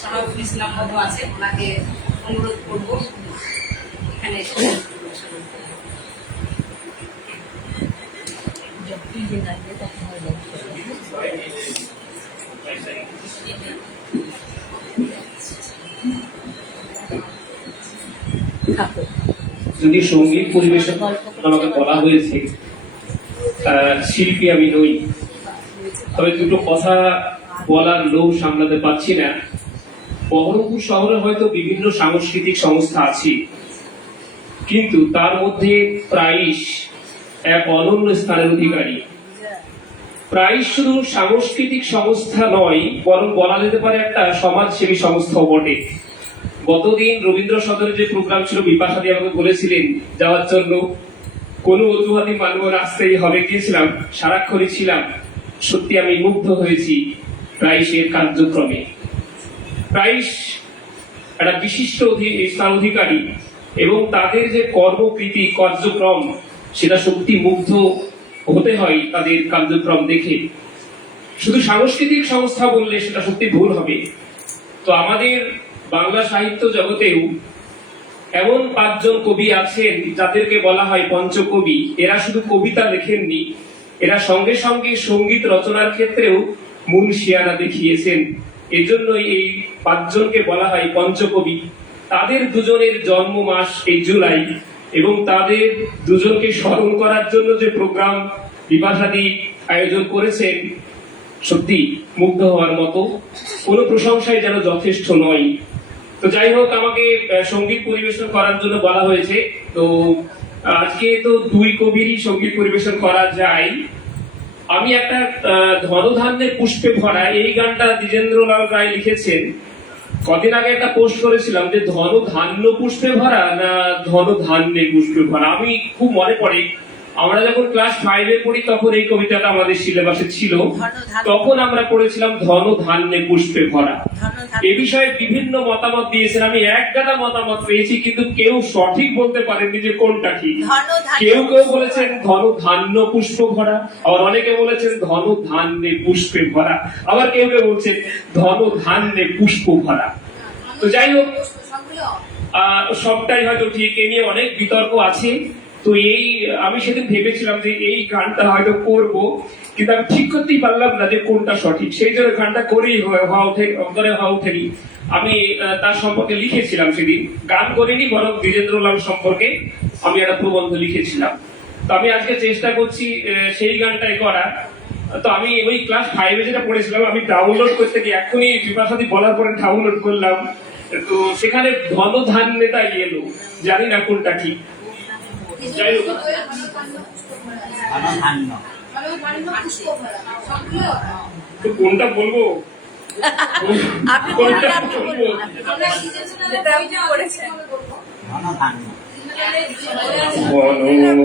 শাহাবুল ইসলাম মধু আছে, ওনাকে অনুরোধ করবো এখানে এসে পরিবেশন করতে। যদি সঙ্গীত পরিবেশন আমাকে বলা হয়েছে, শিল্পী আমি নই, তবে দুটো কথা বলার লোভ সামলাতে পারছি না। বহরমপুর শহরে হয়তো বিভিন্ন সাংস্কৃতিক সংস্থা আছে, কিন্তু তার মধ্যে প্রায়শ এক অনন্য স্থানের অধিকারী। প্রায়শ শুধু সাংস্কৃতিক সংস্থা নয়, বরং বলা যেতে পারে একটা সমাজসেবী সংস্থাও বটে। গতদিন রবীন্দ্র সদনে যে প্রোগ্রাম ছিল, বিপাশাদি আমাকে বলেছিলেন যাওয়ার জন্য, কোনো অজুহাতি মানব রাস্তায় হবে গিয়েছিলাম, সারাক্ষণই ছিলাম। সত্যি আমি মুগ্ধ হয়েছি প্রায়শের কার্যক্রমে। প্রায়শ একটা বিশিষ্ট স্থান অধিকারী এবং তাদের যে কর্মকৃতি কার্যক্রম, সেটা সত্যি মুগ্ধ হতে হয় তাদের কার্যক্রম দেখে। শুধু সাংস্কৃতিক সংস্থা বললে সেটা সত্যি ভুল হবে। তো আমাদের বাংলা সাহিত্য জগতেও এমন 5 জন কবি আছেন যাদেরকে বলা হয় পঞ্চকবি। এরা শুধু কবিতা লেখেননি, এরা সঙ্গে সঙ্গে সঙ্গীত রচনার ক্ষেত্রেও মুনশিয়ানা দেখিয়েছেন। এজন্যই এই 5 জনকে বলা হয় পঞ্চকবি। তাদের দুজনের জন্ম মাস এই জুলাই, এবং তাদের দুজনকে স্মরণ করার জন্য যে প্রোগ্রাম বিপাশাদি আয়োজন করেছেন, সত্যি মুগ্ধ হওয়ার মতো। কোনো প্রশংসাই যেন যথেষ্ট নয়। তো যাই হোক, আমাকে সঙ্গীত পরিবেশন করার জন্য বলা হয়েছে। তো আজকে তো 2 কবিরই সঙ্গীত পরিবেশন করা যায়। আমি একটা ধনধান্যে পুষ্পে ভরা এই গানটা দ্বিজেন্দ্রলাল রায় লিখেছেন। কদিন আগে একটা পোস্ট করেছিলাম যে ধনধান্য পুষ্পে ভরা না ধনধান্যে পুষ্পে ভরা। আমি খুব মনে পড়ে, আমরা যখন ক্লাস 5-এ পড়ি তখন এই কবিতাটা আমাদের সিলেবাসে ছিল। তখন আমরা পড়েছিলাম ধনধান্যে পুষ্পে ভরা। এ বিষয়ে বিভিন্ন মতামত দিয়েছেন। আমি এক গাদা মতামত পেয়েছি, কিন্তু কেউ সঠিক বলতে পারেননি যে কোনটা কি। কেউ কেউ বলেছেন ধনধান্য পুষ্প ভরা, আবার অনেকে বলেছেন ধনধান্যে পুষ্পে ভরা, আবার কেউ কেউ বলছেন ধনধান্যে পুষ্প ভরা। তো যাই হোক, সবটাই হয়তো ঠিক। এ নিয়ে অনেক বিতর্ক আছে। তো আমি সেদিন ভেবেছিলাম যে এই গানটা হয়তো করব, কিন্তু আমি ঠিক করতেই পারলাম না যে কোনটা সঠিক। সেই জন্য গানটা করেই হওয়া উঠেনি। আমি তার সম্পর্কে লিখেছিলাম সেদিন, গান করিনি, বরং দ্বিজেন্দ্রলাল সম্পর্কে আমি একটা প্রবন্ধ লিখেছিলাম। তো আমি আজকে চেষ্টা করছি সেই গানটাই করা। তো আমি ওই ক্লাস 5-এ যেটা পড়েছিলাম, আমি ডাউনলোড করতে গিয়ে এখনই বিপাশাদি বলার পরে ডাউনলোড করলাম। তো সেখানে ধনধান্যটাই এলো, জানি না কোনটা ঠিক। যাই হোক, তো কোনটা বলবো?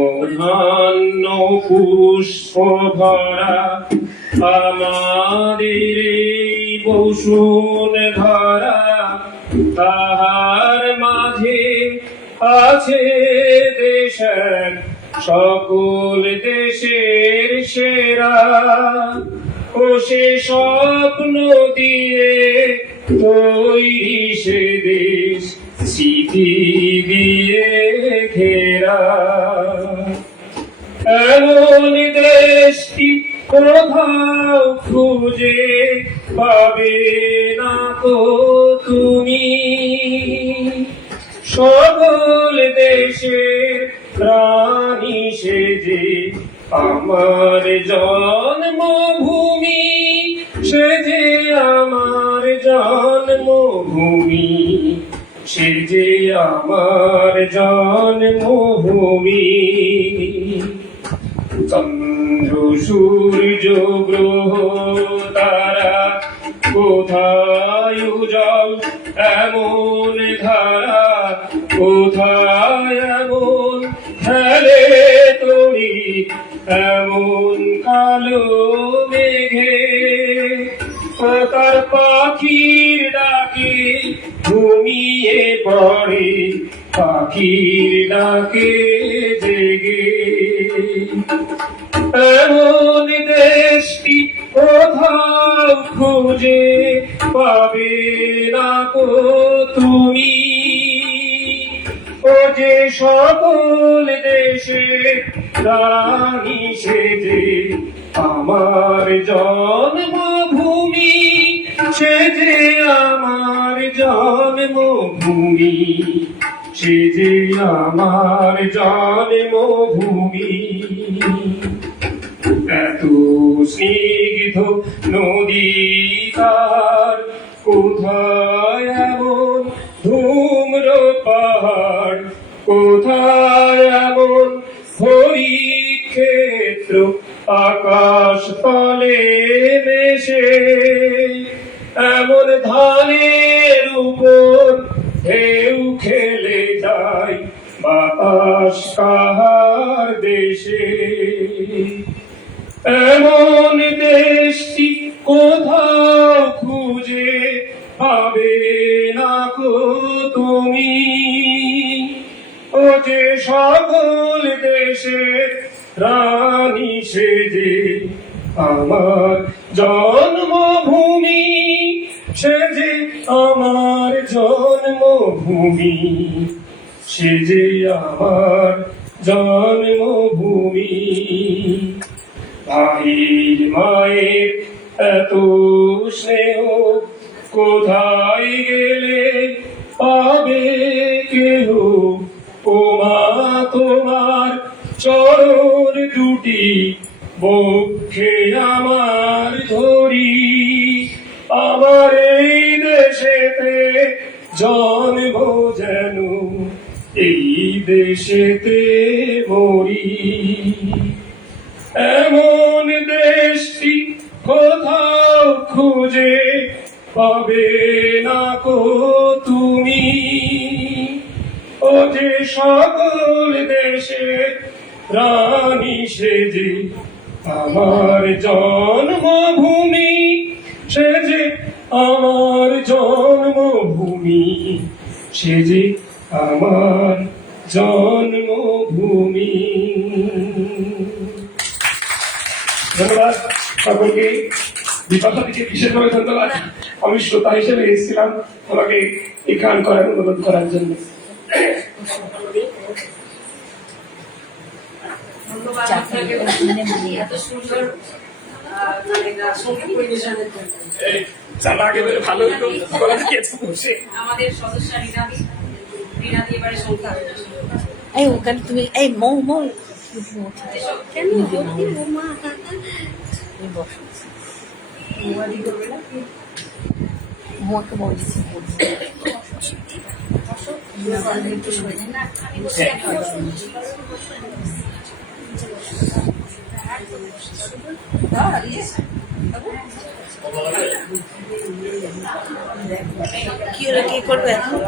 ধনধান্য পুষ্প ভরা আমাদের বসুন ধরা, তাহার মাঝে আছে দেশের সকল দেশের সেরা। ও সে স্বপ্ন দিয়ে তৈরি সে দেশ, স্মৃতি দিয়ে ঘেরা। এমন দেশটি কোথাও খুঁজে পাবে না তো তুমি। সকল দেশের প্রাণী সেজে আমার জন্মভূমি, সেজে আমার জন্মভূমি, সেজে আমার জন্মভূমি। চন্দ্র সূর্য গ্রহ তারা কোথায় উজ্জ্বল এমন ধারা, কোথায় এমন খেলে তরি এমন কালো মেঘে। তার পাখির ডাকে ঘুমিয়ে পড়ে, পাখির ডাকে জেগে। এমন দেশটি কোথাও খুঁজে পাবে না তুমি, ও যে সকল দেশে রানী সেজে আমার জন্মভূমি, সে যে আমার জন্মভূমি, সে যে আমার জন্মভূমি। এত স্নিগ্ধ নদী তার, কোথায় এমন ধূম্র পাহাড়, কোথায় এমন হরিক্ষেত্র আকাশ তলে মেশে, এমন ধানের উপর ঢেউ খেলে যায় বাতাস কাহার দেশে। এমন দেশটি কোথাও খুঁজে পাবে না কো তুমি, ও যে সকল দেশের রানী সেজে আমার জন্মভূমি, সে যে আমার জন্মভূমি, সে যে আমার জন্মভূমি। ভাইয়ের মায়ের এত স্নেহ কোথায় গেলে পাবে কেহ, ও মা তোমার চরণ দুটি বক্ষে আমার ধরি, আমার এই দেশেতে জন্ম যেন এই দেশেতে মরি। এমন দেশটি কোথাও খুঁজে পাবে না কো তুমি, ও যে সকল দেশে রানী সেজে আমার জন্মভূমি, সে যে আমার জন্মভূমি, সে যে আমার জন্মভূমি। ধন্যবাদ সকলকে। বিপাশা থেকে বিশেষভাবে ধন্যবাদ। আমি শ্রোতা হিসেবে এসেছিলাম আমাকে এই গান করার অনুরোধ করার জন্য। ধন্যবাদ আপনাকে এত সুন্দর সঙ্গীত পরিবেশনের জন্য। ভালো আমাদের সদস্য রিনাদি এবারে সংখ্যা এই ওখানে তুমি এই মৌ মৌ কেন মা কাকা মৌকে বলছি কি হলো, কি করবে এখন?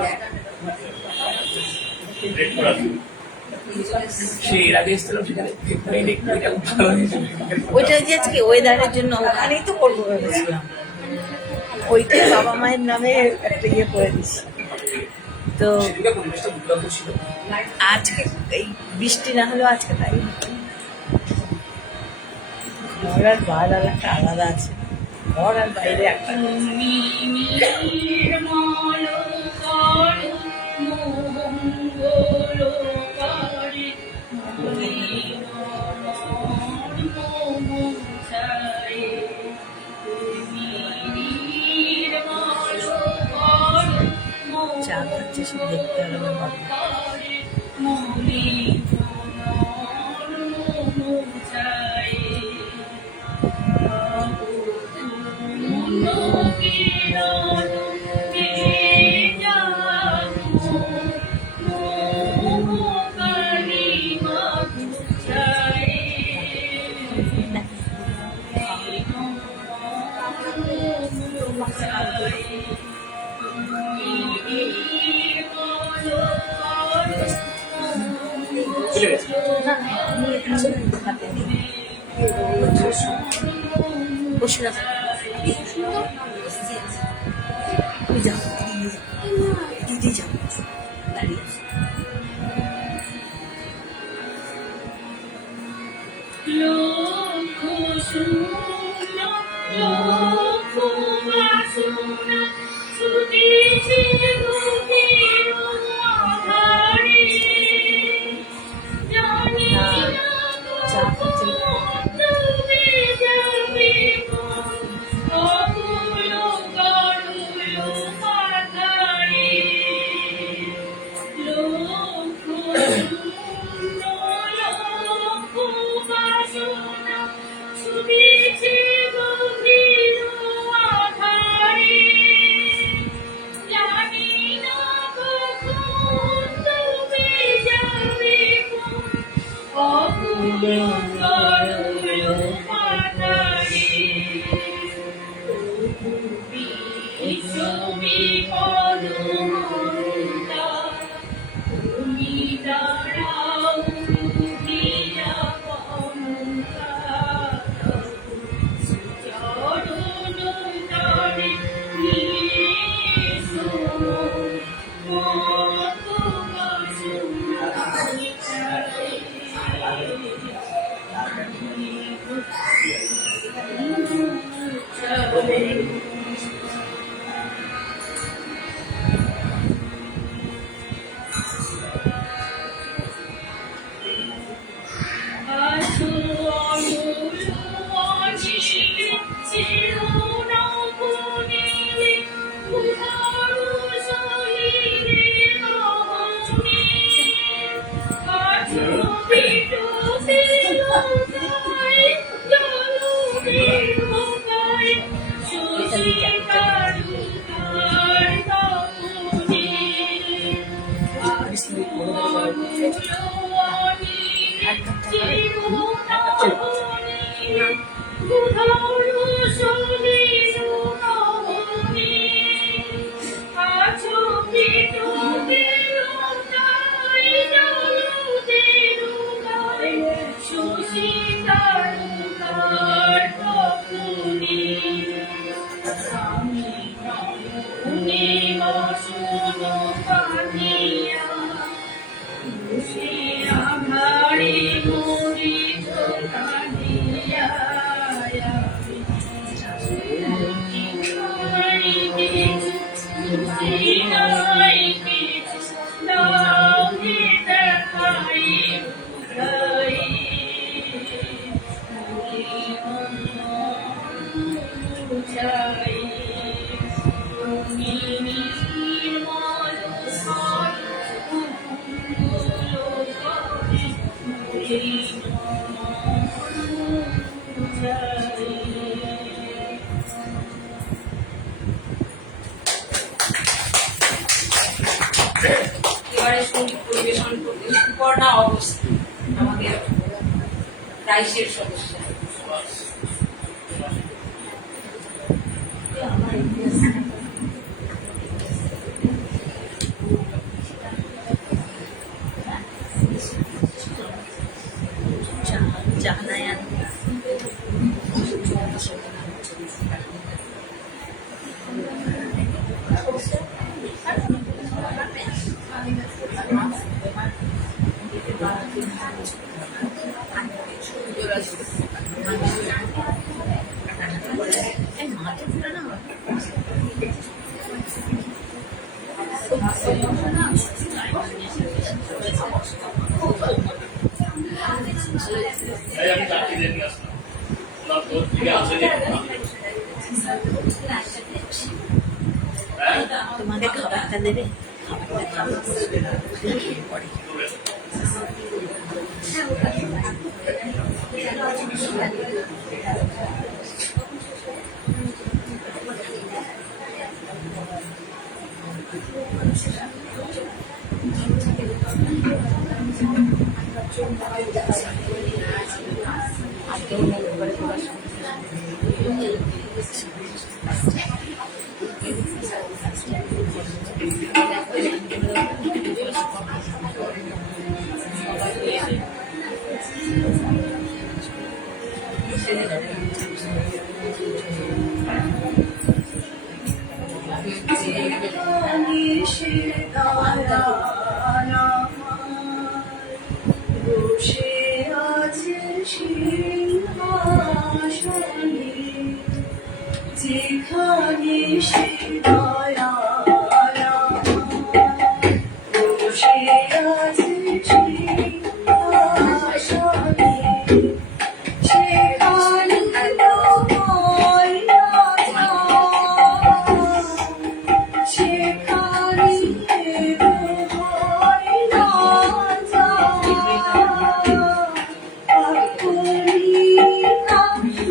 ওইটা যে আজকে ওয়েদারের জন্য ওখানেই তো করবো ভেবেছিলাম, ওইটা বাবা মায়ের নামে একটা ইয়ে করে দিচ্ছি। তো আজকে এই বৃষ্টি না হলেও আজকে তাই ঘর আর বাইরে একটা আলাদা আছে, ঘর আর বাইরে একটা। চা খাচ্ছে, সব দেখতে হবে বাবা। বসে যাও, দিদি যাও, দাঁড়িয়ে লক্ষ শূন্য লক্ষ বাসনা ছুটেছে এবারে সঙ্গীত পরিবেশন করবে সুপর্ণা অবস্থি, আমাদের রাইসের সদস্য। জাহানায়ান তোমাকে খাবারটা দেবে, খাবারটা খাবে পরে। যেখানে সে দয়া বসে আছে সিংহাসনে, সেখানে হয় না সেখানে হয় না আপনি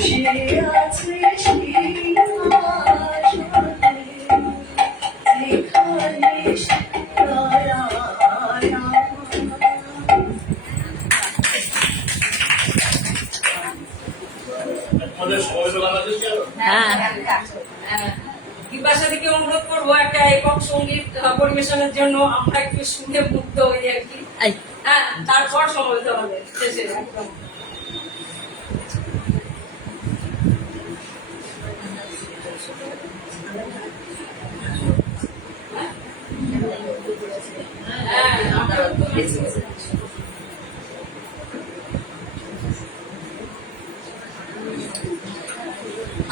বসে আছে সিংহাসনে, এখানে দয়া বিপাশা থেকে অনুরোধ করবো একটা একক সঙ্গীত পরিবেশনের জন্য, আমরা একটু শুনে মুক্ত হই আর কি। হ্যাঁ, তারপর সমবেত হবে শেষে একদম। হ্যাঁ, আমরা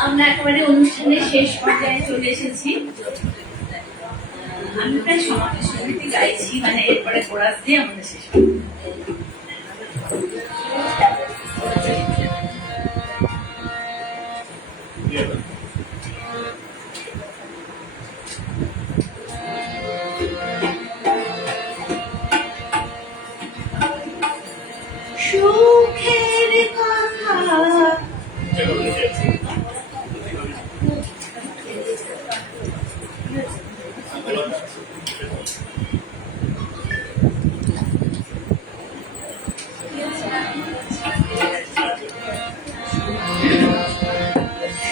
আমরা একেবারে অনুষ্ঠানের শেষ পর্যায়ে চলে এসেছি। আমি প্রায় সমাবেশ সমিতি গাইছি, মানে এরপরে কোরাস দিয়ে আমাদের শেষ হবে। সুখের কথা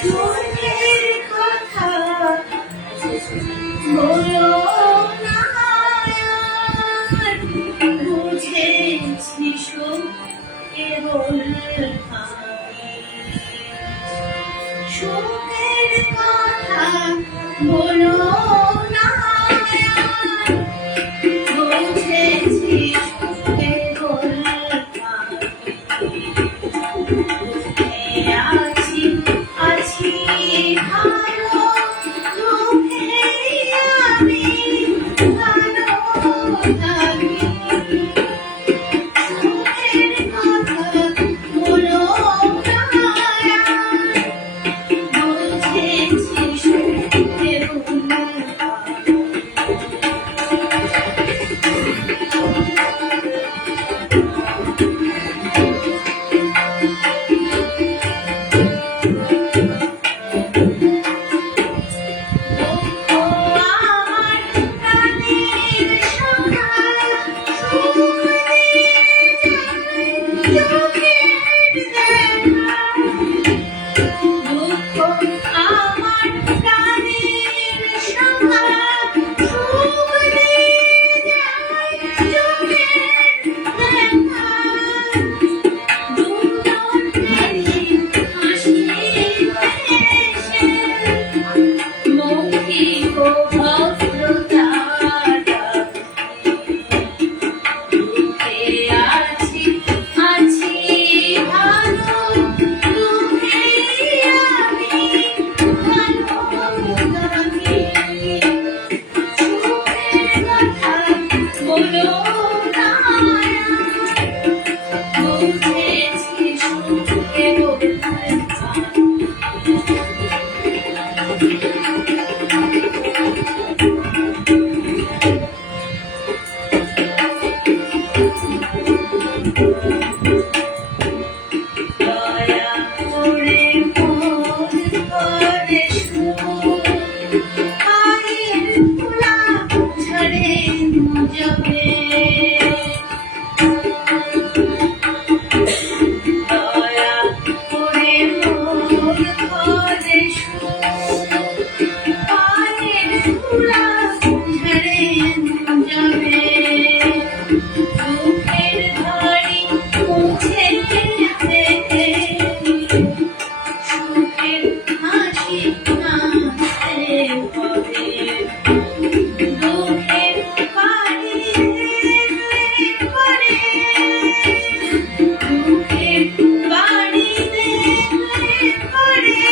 সুখের কথা বলো না আর, বুঝেছি সুখ কেবল আমি। সুখের কথা বলো না আর, বুঝেছি সুখ কেবল আমি। আছি আছি ভালো, দুঃখে আমি ভালো থাকি। সুখের কথা বলো না আর, বুঝেছি সুখ কেবল আমি। বাড়ি দেখলে পরে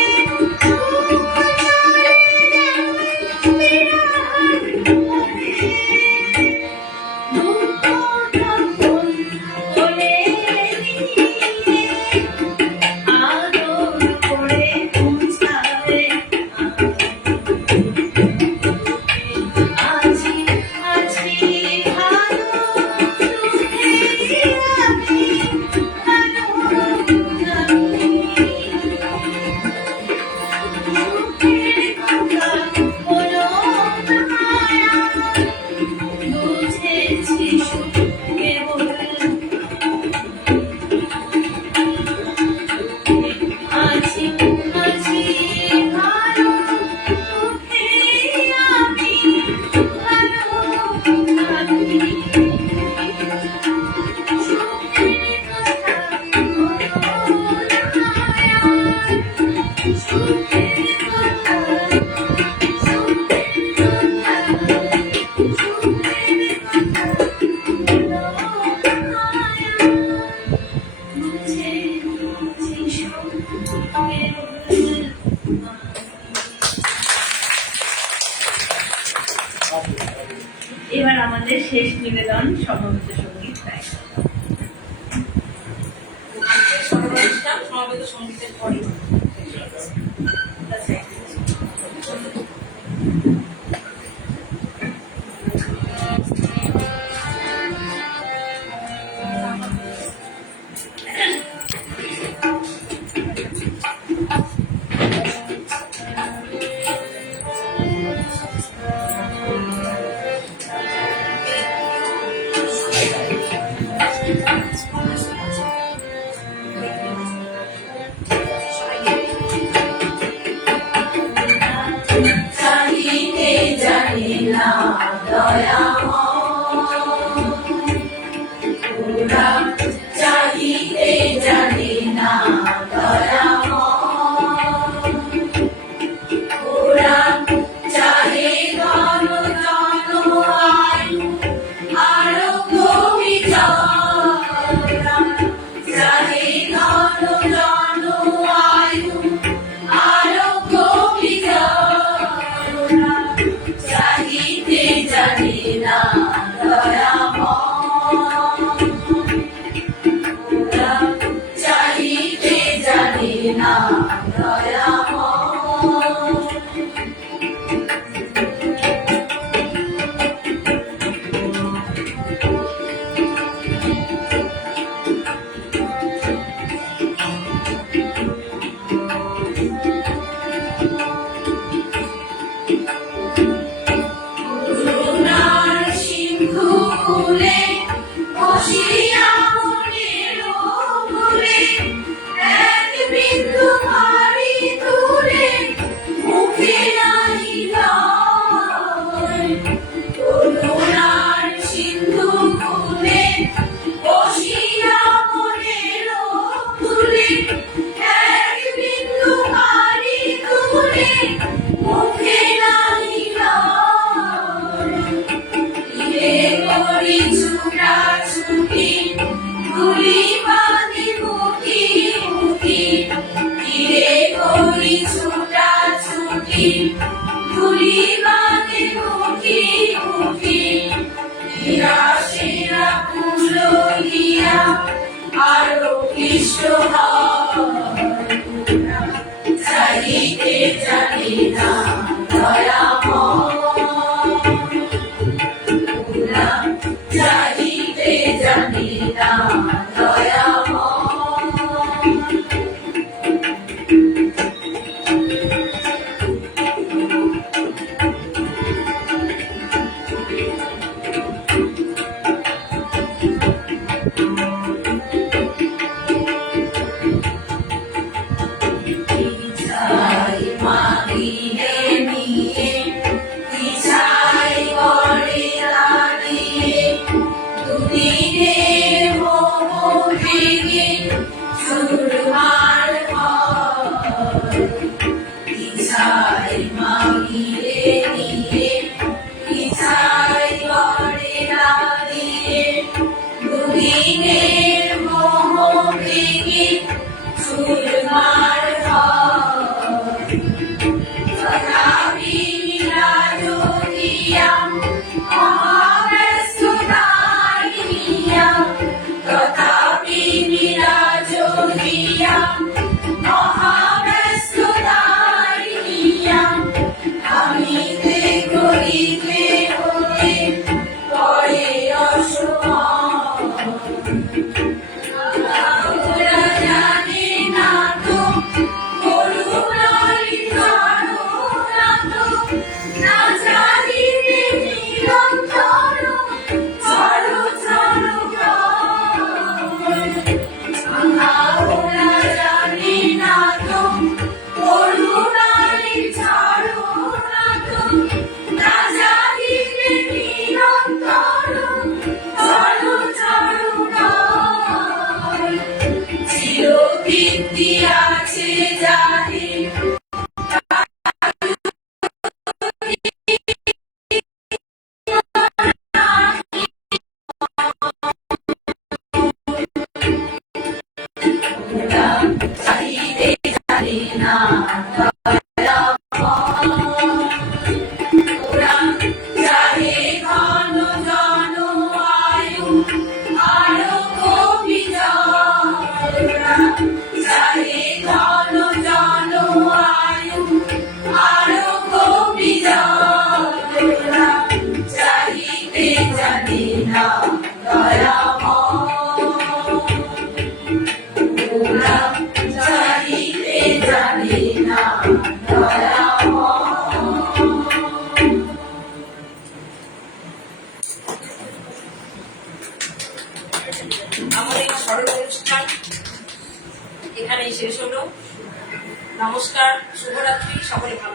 আমাদের শেষ নিবেদন সমবেত সঙ্গীত গায়। সর্বানুষ্ঠান সমবেত সঙ্গীতের পরে চাহিতে জানি না ওরা চাহিতে জানি না ওরা চাহে ঘন জন আয়ু আরোগ্য বিচারা চাহে ঘন জন আয়ু আরোগ্য বিচারা চাহিতে জানি না ওরা চাহিতে জানি না করুণার সিন্ধু কূলে বসিয়া মনের ভুলে এক বিন্দু ভারী তুলে মুখে নাহি লয়। করুণার সিন্ধু কূলে বসিয়া মনের ভুলে এক বিন্দু ভারী তুলে মুখে নাহি লয়। ইরে করি ছুটা ছুটি গুলি বাঁধি মুখি মুখি ইরে করি ছুটা ছুটি গুলি বাঁধি মুখি মুখি ইরা সেরা কুলো গিয়া আরো কৃষ্ণ চাহিতে জানি না চাহিতে জানি না চাই মাগিয়ে নিয়ে চাই করে দাঁড়িয়ে দুদিনে মোহ ভেঙে চুরমার চাই মাগিয়ে নিয়ে চাই করে দাঁড়িয়ে দুদিনে মোহ ভেঙে চুরমার তথাপি নীলাজোতিয়া মহাব্যস্তদায়িয়া তথাপি নীলাজোতিয়া মহাব্যস্তদায়িয়া আমি করিতে হতে পরে অসময় ওরা জানে না তো করুণার ধারণা তো না জানিতে নিরন্তর ঝড় ঝড় ওরা জানে না তো করুণার ধারণা তো না জানিতে নিরন্তর ঝড় ঝড় চিরকীর্তি আছে জানি চাহিতে জানি না ওরা চাহে ঘন জন আমাদের স্মরণ অনুষ্ঠান এখানেই শেষ হলো। নমস্কার, শুভরাত্রি, সকলে ভালো